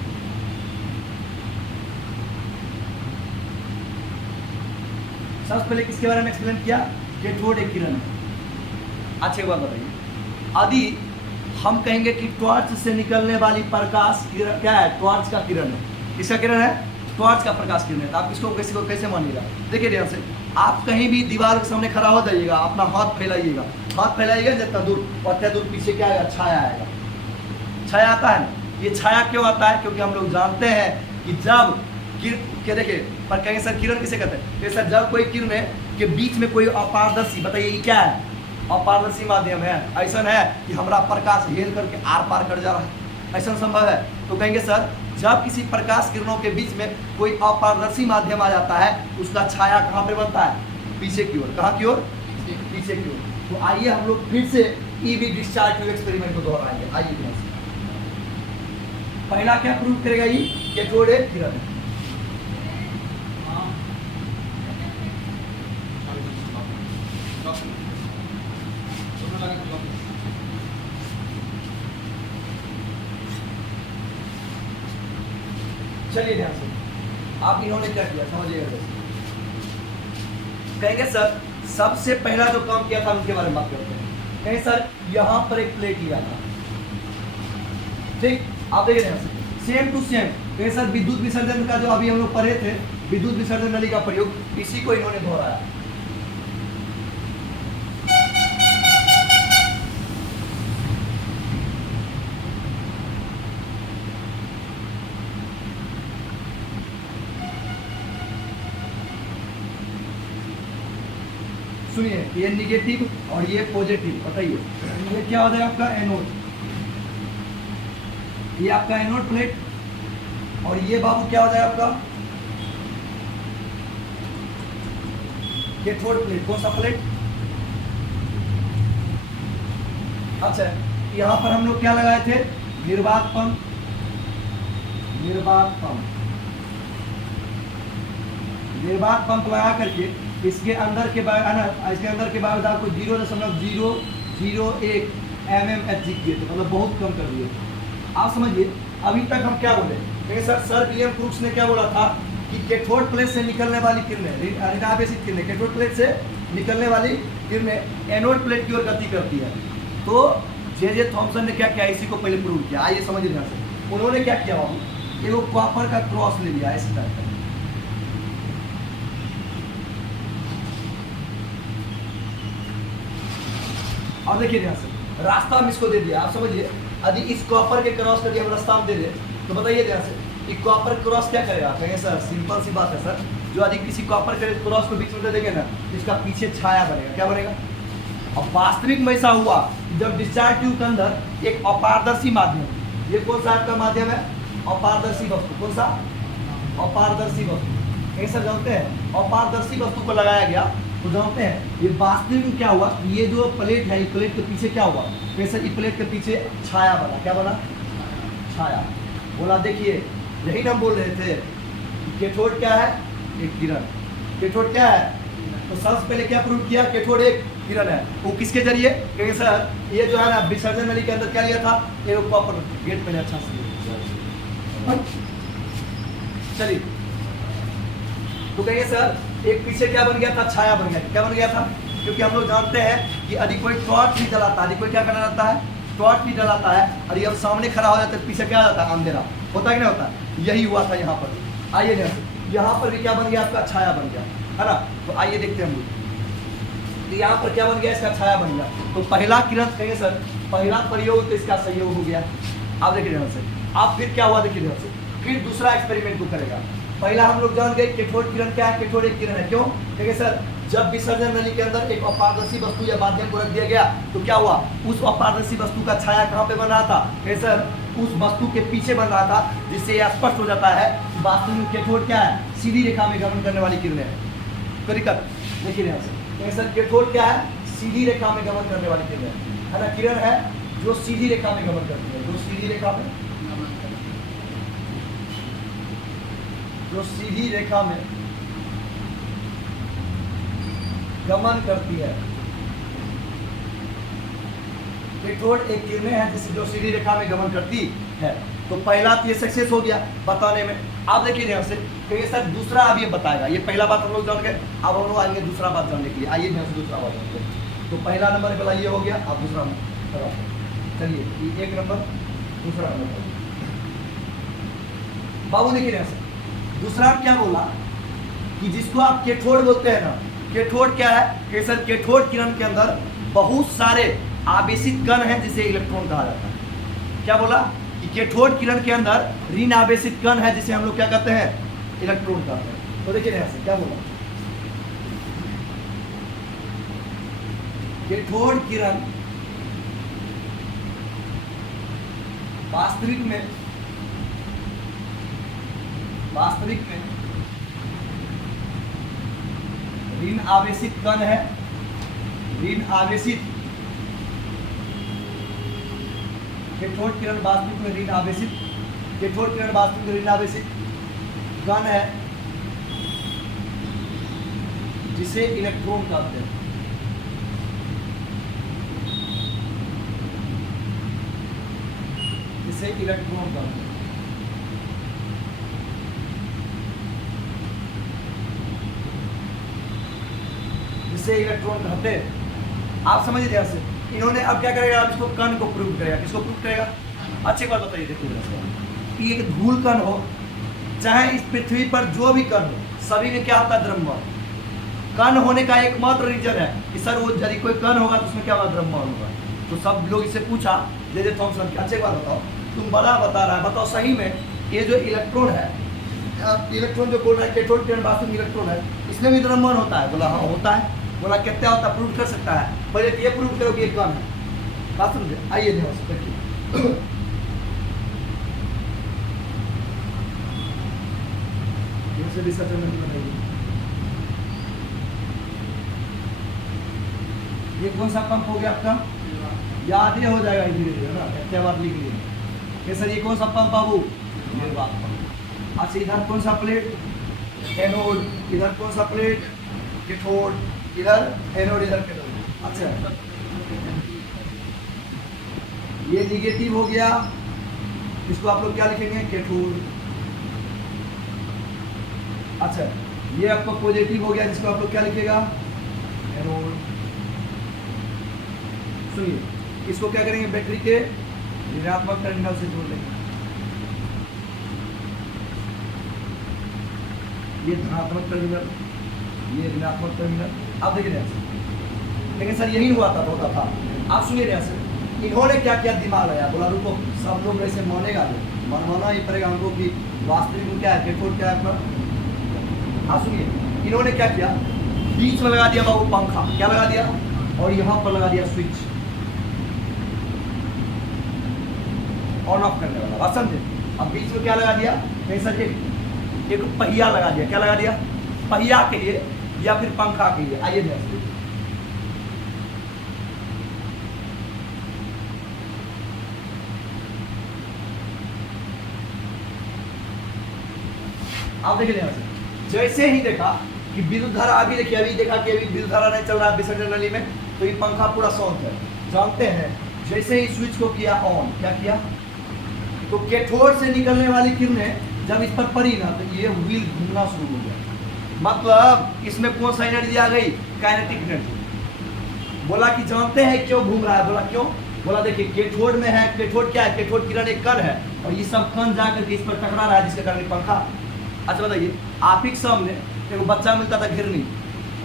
सबसे पहले किसके बारे में एक्सप्लेन किया? कैथोड एक किरण है। अच्छी बात बताइए, यदि हम कहेंगे कि टॉर्च से निकलने वाली प्रकाश किरण क्या है? टॉर्च का किरण है। किसका किरण है? टॉर्च का प्रकाश किरण है। तो आप इसको कैसे मानिएगा? देखिए ध्यान से, आप कहीं भी दीवार के सामने खड़ा हो जाइएगा, अपना हाथ फैलाइएगा, हाथ फैलाइएगा जितना दूर, और उतना दूर पीछे क्या आएगा? छाया आएगा। छाया आता है ना? ये छाया क्यों आता है? क्योंकि हम लोग जानते हैं कि जब किरण, देखिए पर कहेंगे सर किरण किसे कहते हैं? सर जब कोई किरण के बीच में कोई अपारदर्शी, बताइए ये क्या है? अपारदर्शी माध्यम है। ऐसा है कि हमारा प्रकाश हेल करके आर पार कर जा रहा है, ऐसा संभव है? तो कहेंगे सर जब किसी प्रकाश किरणों के बीच में कोई अपारदर्शी माध्यम आ जाता है, उसका छाया कहाँ पे बनता है? पीछे की ओर। कहाँ की ओर? पीछे की ओर। तो आइए हम लोग फिर से ईवी डिस्चार्ज ट्यूब एक्सपेरिमेंट को दोहराएंगे। आइए ध्यान से, पहला क्या प्रूव करेगा? ये कैथोड एक किरण है। चलिए ध्यान से, आप इन्होंने क्या किया समझिएगा। कहेंगे सर सबसे पहला जो काम किया था उनके बारे में बात करते हैं। कहेंगे सर यहाँ पर एक प्लेट लिया था, ठीक? आप देखिए ध्यान से, सेम टू सेम। कहेंगे सर विद्युत विसर्जन का जो अभी हम लोग पढ़े थे, विद्युत विसर्जन नली का प्रयोग, इसी को इन्होंने दोहराया। सुनिए, ये निगेटिव और ये पॉजिटिव, बताइए ये क्या हो जाएगा आपका? एनोड। ये आपका एनोड प्लेट, और ये बाबू क्या हो जाएगा आपका? Cathode plate. कौन सा प्लेट? अच्छा, यहाँ पर हम लोग क्या लगाए थे? निर्वात पंप। निर्वात पंप, निर्वात पंप लगा करके इसके अंदर के बाद आपको 0.001 mmHg किए थे, मतलब बहुत कम कर दिए। आप समझिए अभी तक हम क्या बोले? देखिए सर विलियम क्रूक्स ने क्या बोला था कि कैथोड प्लेट से निकलने वाली किरणें, ऋणावेशित किरणें, कैथोड प्लेट से निकलने वाली किरणें एनोड प्लेट की ओर गति करती है। तो जे थॉमसन ने क्या किया? इसी को पहले प्रूव किया। आइए समझिए ध्यान से, उन्होंने क्या किया बाबू? एगो कॉपर का क्रॉस ले लिया इस तरह का, और देखिए ध्यान से रास्ता हम इसको दे दिया। आप समझिए, यदि इस कॉपर के क्रॉस करके हम रास्ता हम दे दें तो बताइए ध्यान से, कि कॉपर क्रॉस क्या करेगा? कहेंगे सर सिंपल सी बात है सर, जो यदि किसी कॉपर के क्रॉस को बीच में दे देंगे ना, इसका पीछे छाया बनेगा। क्या बनेगा? अब वास्तविक में ऐसा हुआ जब डिस्चार्ज ट्यूब के अंदर एक अपारदर्शी माध्यम, ये कौन सा आपका माध्यम है? अपारदर्शी वस्तु। कौन सा? अपारदर्शी वस्तु। कैसे जानते हैं? अपारदर्शी वस्तु को लगाया गया तो जानते हैं ये वास्तविक में क्या हुआ? ये जो प्लेट है, ये प्लेट के पीछे क्या हुआ? कैसे? इस प्लेट के पीछे छाया बना। क्या बना? छाया। बोला देखिए यही हम बोल रहे थे, कैथोड क्या है? एक किरण। कैथोड क्या है? तो सबसे पहले क्या प्रूव किया? कैथोड एक किरण है। वो किसके जरिए? कहेंगे सर ये जो है ना विसर्जन नली के अंदर क्या लिया था? ये कॉपर गेट पे अच्छा से चलिए, तो कहेंगे सर एक पीछे क्या बन गया था? छाया बन गया। क्या बन गया था? क्योंकि हम लोग जानते हैं कि यदि कोई टॉर्च भी जलाता है, यदि कोई क्या करना रहता है? टॉर्च भी जलाता है, और ये अब सामने खड़ा हो जाता है, पीछे क्या आता है? अंधेरा होता है कि नहीं होता? यही हुआ था यहाँ पर। आइए यहाँ पर भी क्या बन गया? आपका छाया बन गया, है ना? तो आइए देखते हैं हम लोग, तो यहाँ पर क्या बन गया? इसका छाया बन गया। तो पहला किरण कहेंगे सर पहला प्रयोग तो इसका सहयोग हो गया। आप देखिए ध्यान से, आप फिर क्या हुआ? देखिए ध्यान से, फिर दूसरा एक्सपेरिमेंट को करेगा। पहला हम लोग जान गए कैथोड किरण क्या है? कैथोड एक किरण है। क्यों? क्योंकि सर जब विसर्जन नली के अंदर एक अपारदर्शी वस्तु या माध्यम को रख दिया गया तो क्या हुआ? उस अपारदर्शी वस्तु का छाया कहाँ पे बन रहा था? सर उस वस्तु के पीछे बन रहा था, जिससे यह स्पष्ट हो जाता है वास्तव में कैथोड क्या है? सीधी रेखा में गमन करने वाली किरण है। करिकत देखिए यहाँ से, सर कैथोड क्या है? सीधी रेखा में गमन करने वाली किरण है ना? किरण है जो सीधी रेखा में गमन करती है, जो सीधी रेखा में गमन करती है। कैथोड एक किरणें हैं जिससे जो सीधी रेखा में गमन करती है। तो पहला तो ये सक्सेस हो गया बताने में। आप देखिए ध्यान से, कहिए सर दूसरा अब ये बताएगा। ये पहला बात हम लोग जान गए, अब हम लोग आएंगे दूसरा बात जानने के लिए। आइए ध्यान से दूसरा बात जानते हैं। तो पहला नंबर वाला ये हो गया, अब दूसरा नंबर चलिए, एक नंबर दूसरा नंबर बाबू देखिए ध्यान से। दूसरा क्या बोला कि जिसको आप कैथोड बोलते हैं ना, कैथोड क्या है? कि सर कैथोड किरण के अंदर बहुत सारे आवेशित कण हैं जिसे इलेक्ट्रॉन कहा जाता है। क्या बोला? कि कैथोड किरण के अंदर ऋण आवेशित कण है जिसे हम लोग क्या कहते हैं? इलेक्ट्रॉन कहते हैं। तो देखिए यहाँ से क्या बोला, कैथोड किरण वास्तविक में ऋण आवेशित कण है। ऋण आवेशित कैथोड किरण वास्तविक में ऋण आवेशित, कैथोड किरण वास्तविक में ऋण आवेशित कण है जिसे इलेक्ट्रॉन कहते हैं। जिसे इलेक्ट्रॉन कहते हैं। जिसे इलेक्ट्रॉन कहते हैं। आप समझिए ध्यान से। इन्होंने अब क्या करेगा? अब इसको कण को प्रूव करेगा। किसको प्रूव करेगा? अच्छी बात बताइए, देखिए एक धूल कण हो, चाहे इस पृथ्वी पर जो भी कण हो, सभी में क्या होता है? द्रव्यमान। कण होने का एकमात्र रीजन है कि सर वो यदि कोई कण होगा तो उसमें क्या होगा? द्रव्यमान होगा। तो सब लोग इससे पूछा जे थॉमसन की, अच्छी बात बताओ, तुम बड़ा बता रहा है, बताओ सही में ये जो इलेक्ट्रॉन है, इलेक्ट्रॉन जो बोल रहा है कैथोड किरण वास्तविक इलेक्ट्रॉन है, इसमें भी द्रव्यमान होता है? बोला हाँ होता है। बोला कितना होता है? प्रूव कर सकता है। पहले तो ये प्रूव करो कि एक कण है। बात समझे? आइए ध्यान से देखिए, ये कौन सा पंप हो गया आपका? याद ही हो जाएगा धीरे धीरे ना, क्या बात लिख लीजिए। सर ये कौन सा पंप बाबू? निर्वात पंप। अच्छा इधर कौन सा प्लेट? एनोड। इधर कौन सा प्लेट? कैथोड। इधर एनोड, इधर कैथोड। अच्छा ये निगेटिव हो गया, इसको आप लोग क्या लिखेंगे? कैथोड। अच्छा ये आपका पॉजिटिव हो गया, जिसको आप लोग क्या लिखेगा? एनोड। सुनिए, इसको क्या करेंगे? बैटरी के ऋणात्मक टर्मिनल से जोड़ लेंगे। ये धनात्मक टर्मिनल, ये ऋणात्मक टर्मिनल। आप देखिए लेकिन सर यही हुआ था, होता था। आप सुनिए यहाँ से, इन्होंने क्या क्या दिमाग लगाया? बोला रुको, सब लोग ऐसे मानेगा नहीं, मनमाना ही पड़ेगा हमको कि वास्तविक में क्या है, कैथोड क्या है अपना। हाँ सुनिए, इन्होंने क्या किया, बीच में लगा दिया बाबू पंखा, क्या लगा दिया, और यहाँ पर लगा दिया स्विच ऑन ऑफ करने वाला, बात समझे। अब बीच में क्या लगा दिया, कैसा एक पहिया लगा दिया, क्या लगा दिया, पहिया के लिए या फिर पंखा के लिए। आइए ध्यान से, आप देखिए ध्यान से, जैसे ही देखा कि विद्युत धारा, अभी देखिए अभी देखा कि अभी विद्युत धारा नहीं चल रहा है विसर्जन नली में, तो ये पंखा पूरा शांत है। जानते हैं जैसे ही स्विच को किया ऑन, क्या किया, तो कैथोड से निकलने वाली किरणें जब इस पर पड़ी ना, तो ये व्हील घूमना शुरू हो गया। मतलब इसमें कौन सा एनर्जी आ गई, काइनेटिक एनर्जी। बोला कि जानते हैं क्यों घूम रहा है, बोला क्यों, बोला देखिए कैथोड में है, कैथोड क्या है, कैथोड किरण एक कण है और ये सब कण जाकर के इस पर टकरा रहा है, जिसके कारण पंखा। अच्छा बताइए, आप ही के सामने एक बच्चा मिलता था घिरनी,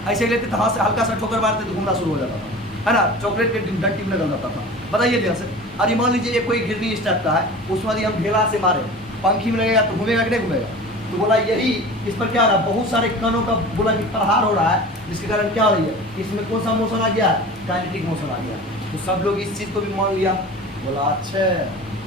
ऐसे लेते थे हाथ से हल्का सा ठोकर मारते तो घूमना शुरू हो जाता था, है ना, चॉकलेट के डंटी में निकल जाता था। बताइए ध्यान से, अरे मान लीजिए ये कोई घिरनी इस टाइप का है, उसमें यदि हम ढेला से मारे, पंखी में लगेगा तो घूमेगा कि नहीं घूमेगा। तो बोला यही इस पर क्या हो रहा है, बहुत सारे कणों का बोला कि प्रहार हो रहा है, जिसके कारण क्या हो रही है, इसमें कौन सा मोशन आ गया, काइनेटिक मोशन आ गया। तो सब लोग इस चीज़ को भी मान लिया, बोला अच्छा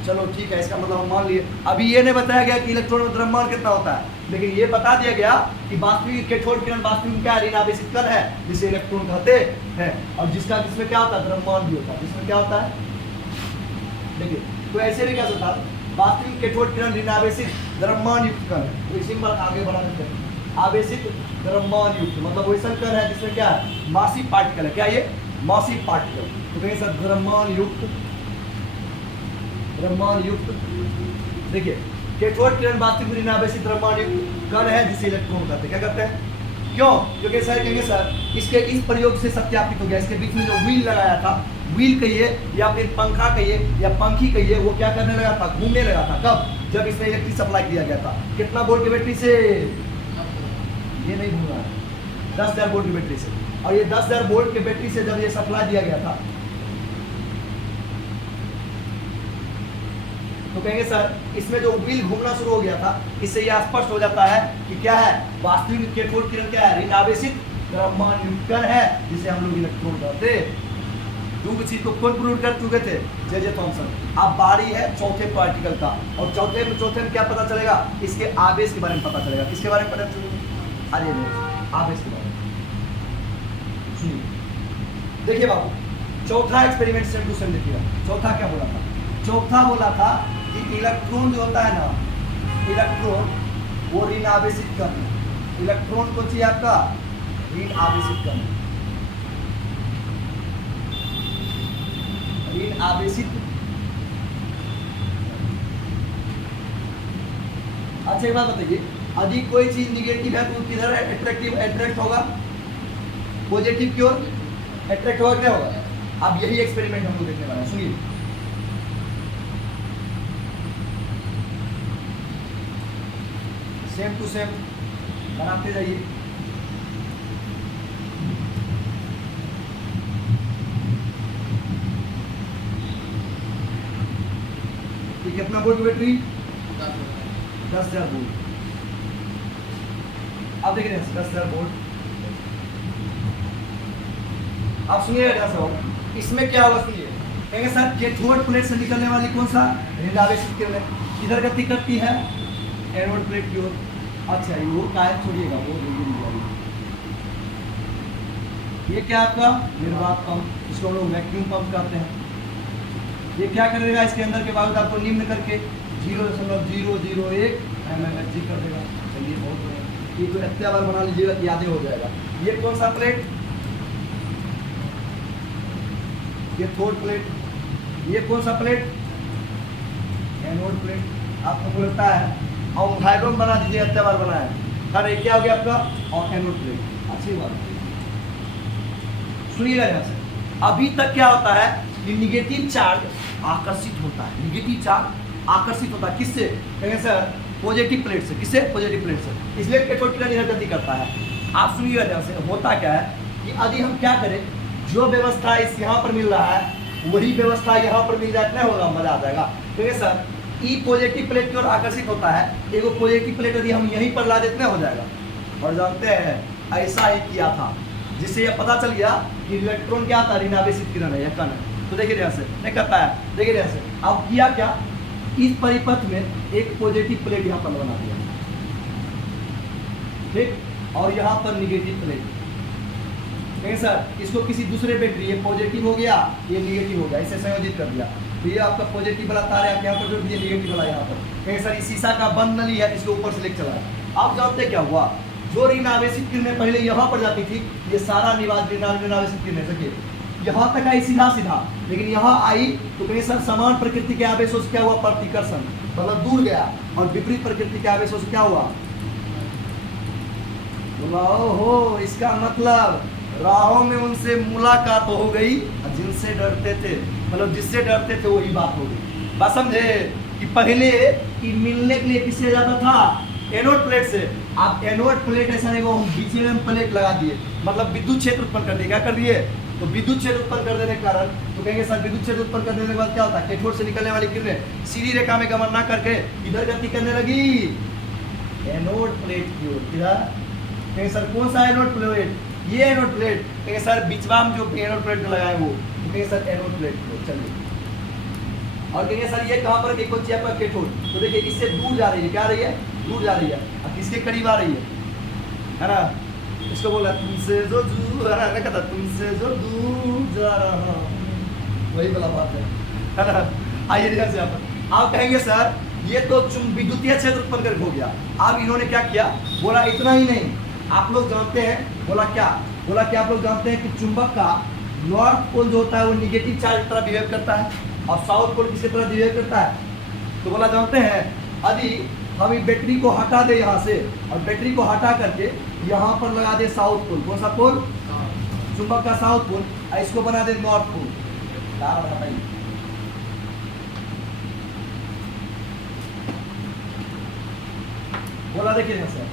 चलो ठीक है, इसका मतलब हम मान लिए। अभी ये नहीं बताया गया कि इलेक्ट्रॉन में द्रव्यमान कितना होता है, लेकिन ये बता दिया गया कि वास्तविक कैथोड किरण वास्तविक में क्या है, ऋण आवेशित कण है, जिसे इलेक्ट्रॉन कहते हैं, और जिसका जिसमें क्या होता है, द्रव्यमान भी होता है, जिसमें क्या होता है। देखिए तो ऐसे भी क्या होता है, वास्तविक कैथोड किरण ऋण आवेशित द्रव्यमान युक्त कण है। तो इसी में आगे बढ़ा देते हैं, आवेशित द्रव्यमान युक्त मतलब वैसा कण है जिसमें क्या है, मासिव पार्टिकल है, क्या ये मासिव पार्टिकल। तो कहें सर द्रव्यमान युक्त, देखिए कैथोड किरण वास्तविक ऋण आवेशित द्रव्यमान युक्त कण है, जिसे इलेक्ट्रॉन कहते हैं। क्या कहते हैं, क्यों, क्योंकि सर कहेंगे सर इसके इस प्रयोग से सत्यापित हो गया, इसके बीच में जो व्हील लगाया था, व्हील कहिए या फिर पंखा कहिए या पंखी कहिए, वो क्या करने लगा था, घूमने लगा था। कब, जब इसमें इलेक्ट्रिक सप्लाई दिया गया था। कितना वोल्ट की बैटरी से, ये नहीं घूम रहा है, 10,000 वोल्ट की बैटरी से। और ये 10,000 वोल्ट की बैटरी से जब ये सप्लाई दिया गया था, तो कहेंगे सर इसमें जो व्हील घूमना शुरू हो गया था, इससे यह स्पष्ट हो जाता है कि क्या है, वास्तविक कैथोड किरण क्या है, ऋण आवेशित द्रव्यमान युक्त कण है, जिसे हम लोग इलेक्ट्रॉन कहते हैं। दो चीज को कौन प्रूव कर चुके थे, जे थॉमसन। अब बारी है चौथे पार्टिकल का, और चौथे में क्या पता चलेगा, इसके आवेश के बारे में पता चलेगा। किसके बारे में पता चलेगा, अरे आवेश के बारे में। सुनिए देखिए बाबू, चौथा एक्सपेरिमेंट सेम टू सेम देखिएगा। चौथा क्या बोला था, चौथा बोला था कि इलेक्ट्रॉन जो होता है ना, इलेक्ट्रॉन वो ऋण आवेशित कण है। इलेक्ट्रॉन को चाहिए आपका ऋण आवेशित कण, ऋण आवेशित। अच्छा एक बात बताइए, यदि कोई चीज निगेटिव है तो किधर अट्रैक्ट होगा, पॉजिटिव की ओर अट्रैक्ट होगा, क्या होगा। अब यही एक्सपेरिमेंट हम लोग देखने वाले हैं, सुनिए। सेम टू सेम बनाते जाइए। कितना वोल्ट बैटरी, 10,000 वोल्ट। अब देखिए 10,000 वोल्ट। आप सुनिए इसमें क्या होगा, सुनिए कहेंगे सर कैथोड प्लेट से निकलने वाली कौन सा ऋण आवेशित किरण किधर गति करती है, एनोड प्लेट की ओर। अच्छा वो कायम छोड़िएगा, वो ये क्या आपका निर्वात पंप, इसको हम लोग वैक्यूम पंप कहते हैं। ये क्या करेगा, इसके अंदर के बावजूद आपको निम्न करके 0.001 mmHg कर देगा। चलिए बहुत बढ़िया, ये तो इतना बार बना लीजिएगा कि याद हो जाएगा। ये कौन सा प्लेट, ये थर्ड प्लेट। ये कौन सा प्लेट, एनोड प्लेट। आपको बोलता है और हाइड्रोन बना दीजिए, इतना बार बनाया। अरे क्या हो गया आपका, और एनोड प्लेट। अच्छी बात सुनिएगा यहाँ से। अभी तक क्या होता है कि निगेटिव चार्ज आकर्षित होता है, निगेटिव चार्ज आकर्षित होता है किससे, कहेंगे सर पॉजिटिव प्लेट से। किससे, पॉजिटिव प्लेट से। इसलिए कैथोड किरण इधर गति करता है। आप सुनिएगा ध्यान से, होता क्या है कि यदि हम क्या करें, जो व्यवस्था इस यहाँ पर मिल रहा है वही व्यवस्था यहाँ पर मिल जाए, नहीं होगा, मजा आ जाएगा। कहेंगे सर ई पॉजिटिव प्लेट की ओर आकर्षित होता है, एगो पॉजिटिव प्लेट यदि हम यहीं पर ला देते हो जाएगा। और जानते हैं ऐसा ही किया था, जिससे यह पता चल गया कि इलेक्ट्रॉन क्या था, ऋणावेशित किरण है या कण है। तो देखिए ध्यान से, नहीं करता है, देखिए ध्यान से। अब किया क्या, इस परिपथ में एक पॉजिटिव प्लेट यहाँ पर बना दिया, ठीक, और यहाँ पर निगेटिव प्लेट। नहीं सर, इसको किसी दूसरे बैटरी, ये पॉजिटिव हो गया, ये निगेटिव हो गया, इसे संयोजित कर दिया। तो ये आपका पॉजिटिव वाला तार है, यहाँ पर जो दिया निगेटिव वाला यहाँ पर। कहीं सर, इस शीशा का बंद नली है, इसके ऊपर से लेकर चला है। आप जानते क्या हुआ, जो ऋण आवेशित किरणें पहले यहाँ पर जाती थी, ये सारा ऋण आवेशित किरणें देखिए यहाँ तक आई सीधा सीधा, लेकिन यहाँ आई तो कहीं सर समान प्रकृति के आवेशों से क्या हुआ, प्रतिकर्षण, मतलब दूर गया। और विपरीत प्रकृति के आवेशों से क्या हुआ, हो, इसका मतलब राहों में उनसे मुलाकात हो गई, जिनसे डरते थे, मतलब जिससे डरते थे वही बात हो गई। बात समझे कि पहले कि मिलने के लिए किससे जाता था, एनोड प्लेट से। आप एनोड प्लेट ऐसा नहीं, वो हम बीच में प्लेट लगा दिए, मतलब विद्युत क्षेत्र उत्पन्न कर दिए। क्या कर दिए, तो विद्युत क्षेत्र उत्पन्न कर देने के कारण, तो कहेंगे सर विद्युत क्षेत्र उत्पन्न कर देने के बाद क्या होता है, कैथोड से निकलने वाली किरणें सीधी रेखा में गमन ना करके इधर गति करने लगी एनोड प्लेट की ओर। कहेंगे सर कौन सा एनोड प्लेट, ये एनोड प्लेट। कहेंगे सर बीचवा में जो एनोड प्लेट लगाए वो, कहेंगे सर एनोड प्लेट को। चलिए, और कहेंगे सर ये कहाँ पर कौन सी आपका कैथोड, तो देखिए इससे दूर जा रही है, क्या रही है, दूर जा रही है, और किसके करीब आ रही है ना, इसको बोला तुमसे जो दूर है ना, कहता तुमसे जो दूर जा रहा, वही वाला बात है ना। आइए ध्यान से आप कहेंगे सर ये तो विद्युतीय क्षेत्र उत्पन्न करके हो गया। अब इन्होंने क्या किया, बोला इतना ही नहीं, आप लोग जानते हैं, बोला क्या आप लोग जानते हैं कि चुंबक का नॉर्थ पोल जो होता है वो निगेटिव चार्ज की तरह बिहेव करता है, और साउथ पोल किसी तरह बिहेव करता है। तो बोला जानते हैं, यदि हम इस बैटरी को हटा दे यहाँ से, और बैटरी को हटा करके यहाँ पर लगा दे साउथ पोल, कौन सा पोल, चुंबक का साउथ पोल, और इसको बना दे नॉर्थ पोल, क्या बताइए। बोला देखिए यहाँ से,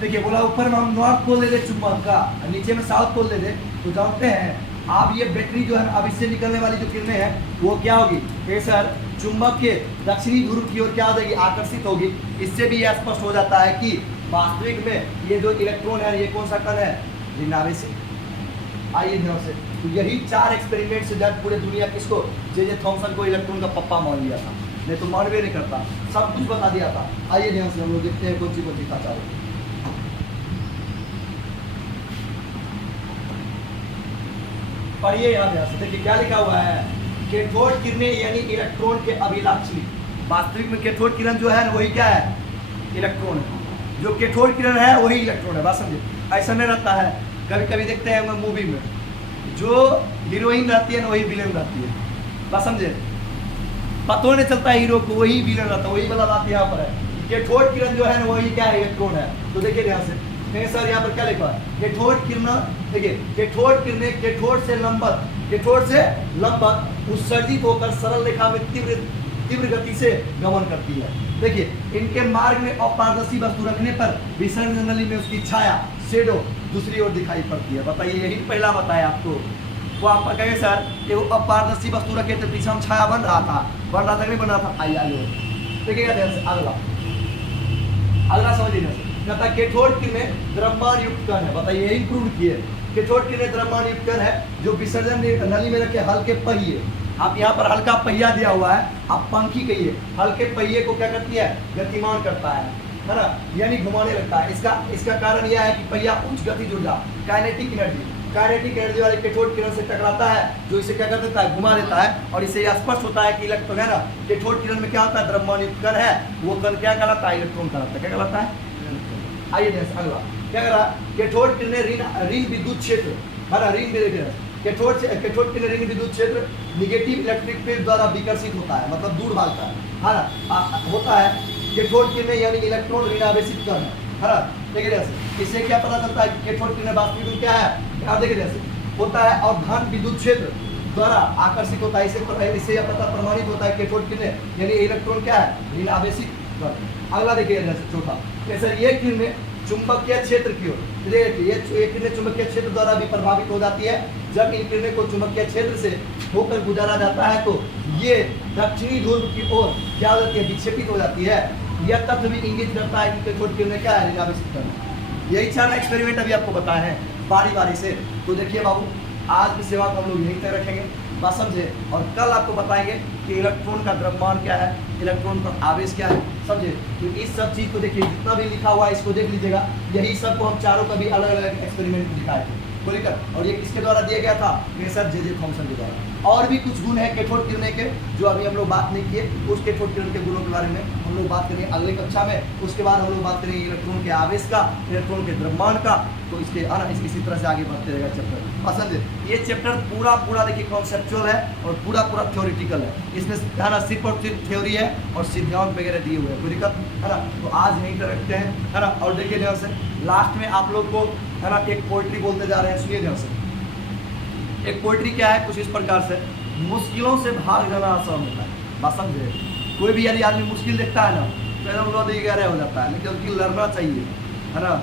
देखिए बोला ऊपर में हम नॉर्थ पोल ले दे चुंबक का, नीचे में साउथ पोल ले दे, तो जानते हैं आप ये बैटरी जो है अब इससे निकलने वाली जो किरणें हैं वो क्या होगी, सर चुंबक के दक्षिणी ध्रुव की ओर क्या हो जाएगी, आकर्षित होगी। इससे भी यह स्पष्ट हो जाता है कि वास्तविक में ये जो इलेक्ट्रॉन है ये कौन सा कण है, ऋणावेशित। आइए ध्यान से, तो यही 4 एक्सपेरिमेंट से जब पूरे दुनिया किसको, जे थॉमसन को इलेक्ट्रॉन का पप्पा मान लिया था, नहीं तो मानवे नहीं करता, सब कुछ बता दिया था। आइए ध्यान से हम लोग देखते हैं कौन सी था चारों। पढ़िए यहाँ ध्यान से, देखिए क्या लिखा हुआ है, कैथोड किरणें यानी इलेक्ट्रॉन के अभिलाक्षणी। वास्तविक में कैथोड किरण जो है वही क्या है, इलेक्ट्रॉन है। जो कैथोड किरण है वही इलेक्ट्रॉन है, बात समझे। ऐसा नहीं रहता है, कभी कभी देखते हैं मूवी में जो हीरोइन रहती है ना वही विलेन रहती है, बात समझे, पता नहीं चलता है हीरो को, वही विलेन रहता है। वही वाला बात यहाँ पर है, कैथोड किरण जो है ना वही क्या है, इलेक्ट्रॉन है। तो देखिए ध्यान से, नहीं सर यहाँ पर क्या लिखा है, कैथोड किरण, देखिए कैथोड किरणें कैथोड से लंबवत उत्सर्जित होकर सरल रेखा में तीव्र गति से गमन करती है। देखिए इनके मार्ग में अपारदर्शी वस्तु रखने पर विसर्जन नली में उसकी छाया, शेडो दूसरी ओर दिखाई पड़ती है। बताइए, यही पहला बताया आपको। वो आप कहेंगे सर कि वो अपारदर्शी वस्तु रखे तो पीछे हम छाया बन रहा था कि नहीं बन रहा था। आइए देखिएगा ध्यान से, अगला समझिए। कहता है कैथोड किरणें द्रव्यमान युक्त कण है। बताइए, यही प्रूव किए, कैथोड किरणें द्रव्यमान युक्त कण है जो विसर्जन नली में रखे हल्के पहिए। आप यहाँ पर हल्का पहिया दिया हुआ है, आप पंखी कहिए, हल्के पहिए को क्या करती है, गतिमान करता है ना, यानी घुमाने लगता है। इसका कारण यह है कि पहिया उच्च गति ऊर्जा काइनेटिक एनर्जी वाले कैथोड किरण से टकराता है, जो इसे क्या कर देता है, घुमा देता है। और इससे यह स्पष्ट होता है कि इलेक्ट्रॉन है ना, कैथोड किरण में क्या होता है, द्रव्यमान युक्त कण है, वो कण क्या कहलाता है, इलेक्ट्रॉन कहलाता है। क्या कहलाता है, आइए अगला क्या करा, कैथोड किरणें ऋण विद्युत क्षेत्र है ना, ऋण कैथोड किरणें ऋण विद्युत क्षेत्र निगेटिव इलेक्ट्रिक फील्ड द्वारा विकसित होता है, मतलब दूर भागता है ना, होता है। कैथोड किरणें यानी इलेक्ट्रॉन ऋणावेशित कण है ना। देखिए इससे क्या पता चलता है कि कैथोड किरणें वास्तविक में क्या है, देखिए जैसे होता है, और धन विद्युत क्षेत्र द्वारा आकर्षित होता है। इससे यह पता प्रमाणित होता है कैथोड किरणें यानी इलेक्ट्रॉन क्या है, ऋणावेशित कण। अगला देखिए जैसे चौथा, सर ये किरणें चुंबकीय क्षेत्र की ओर प्लेट ये किरणें चुंबकीय क्षेत्र द्वारा भी प्रभावित हो जाती है। जब इन किरणें को चुंबकीय क्षेत्र से होकर गुजारा जाता है तो ये दक्षिणी ध्रुव की ओर क्या हो जाती है, विक्षेपित हो जाती है। यह तथ्य भी इंगित करता है कि कैथोड किरणें क्या है, ऋणावेशित करना। यही 4 एक्सपेरिमेंट अभी आपको बताए हैं बारी बारी से। तो देखिए बाबू, आज की सेवा को हम लोग यहीं तक रखेंगे, बात समझे। और कल आपको बताएंगे कि इलेक्ट्रॉन का द्रव्यमान क्या है, इलेक्ट्रॉन का आवेश क्या है, समझे। तो इस सब चीज़ को देखिए, जितना भी लिखा हुआ है इसको देख लीजिएगा। यही सब को हम चारों का भी अलग अलग एक्सपेरिमेंट दिखाए थे को लेकर, और ये किसके द्वारा दिया गया था, प्रोफेसर जे थॉमसन के द्वारा। और भी कुछ गुण है कैथोड किरणें के जो अभी हम लोग बात नहीं किए, उस कैथोड किरण के गुणों के बारे में हम लोग बात करेंगे अगले कक्षा में। उसके बाद हम लोग बात करेंगे इलेक्ट्रॉन के आवेश का, इलेक्ट्रॉन के द्रव्यमान का। तो इसके इसी तरह से आगे बढ़ते रहेगा चैप्टर। पसंद है ये चैप्टर पूरा देखिए कॉन्सेप्चुअल है और पूरा थ्योरेटिकल है। इसमें है ना सिर्फ और सिर्फ थ्योरी है और सिद्धांत वगैरह दिए हुए हैं, कोई दिक्कत है ना। तो आज यहीं पर रखते हैं, है ना। और देखिए ध्यान से, लास्ट में आप लोग को है ना एक पोइट्री बोलते जा रहे हैं, सुनिए ध्यान से। एक पोइट्री क्या है, कुछ इस प्रकार से, मुश्किलों से भाग जाना आसान होता है। बात समझे। कोई भी यदि आदमी मुश्किल देखता है ना तो एकदम लो दी गहरे हो जाता है, लेकिन उसकी लड़ना चाहिए, है ना।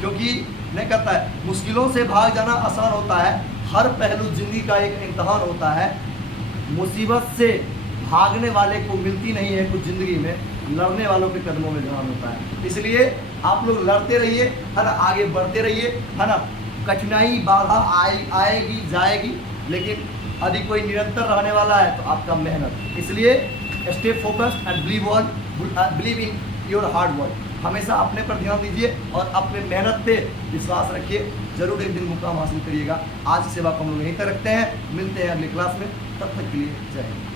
क्योंकि नहीं कहता है मुश्किलों से भाग जाना आसान होता है, हर पहलू जिंदगी का एक इम्तहान होता है। मुसीबत से भागने वाले को मिलती नहीं है कुछ जिंदगी में, लड़ने वालों के कदमों में ध्यान होता है। इसलिए आप लोग लड़ते रहिए, है ना, आगे बढ़ते रहिए, है ना। कठिनाई बाधा आएगी जाएगी, लेकिन यदि कोई निरंतर रहने वाला है तो आपका मेहनत। इसलिए stay focused and believe in your hard work. हमेशा अपने पर ध्यान दीजिए और अपने मेहनत पे विश्वास रखिए, जरूर एक दिन मुकाम हासिल करिएगा। आज की सेवा को हम लोग यहीं तक रखते हैं, मिलते हैं अगली क्लास में, तब तक के लिए जय हिंद।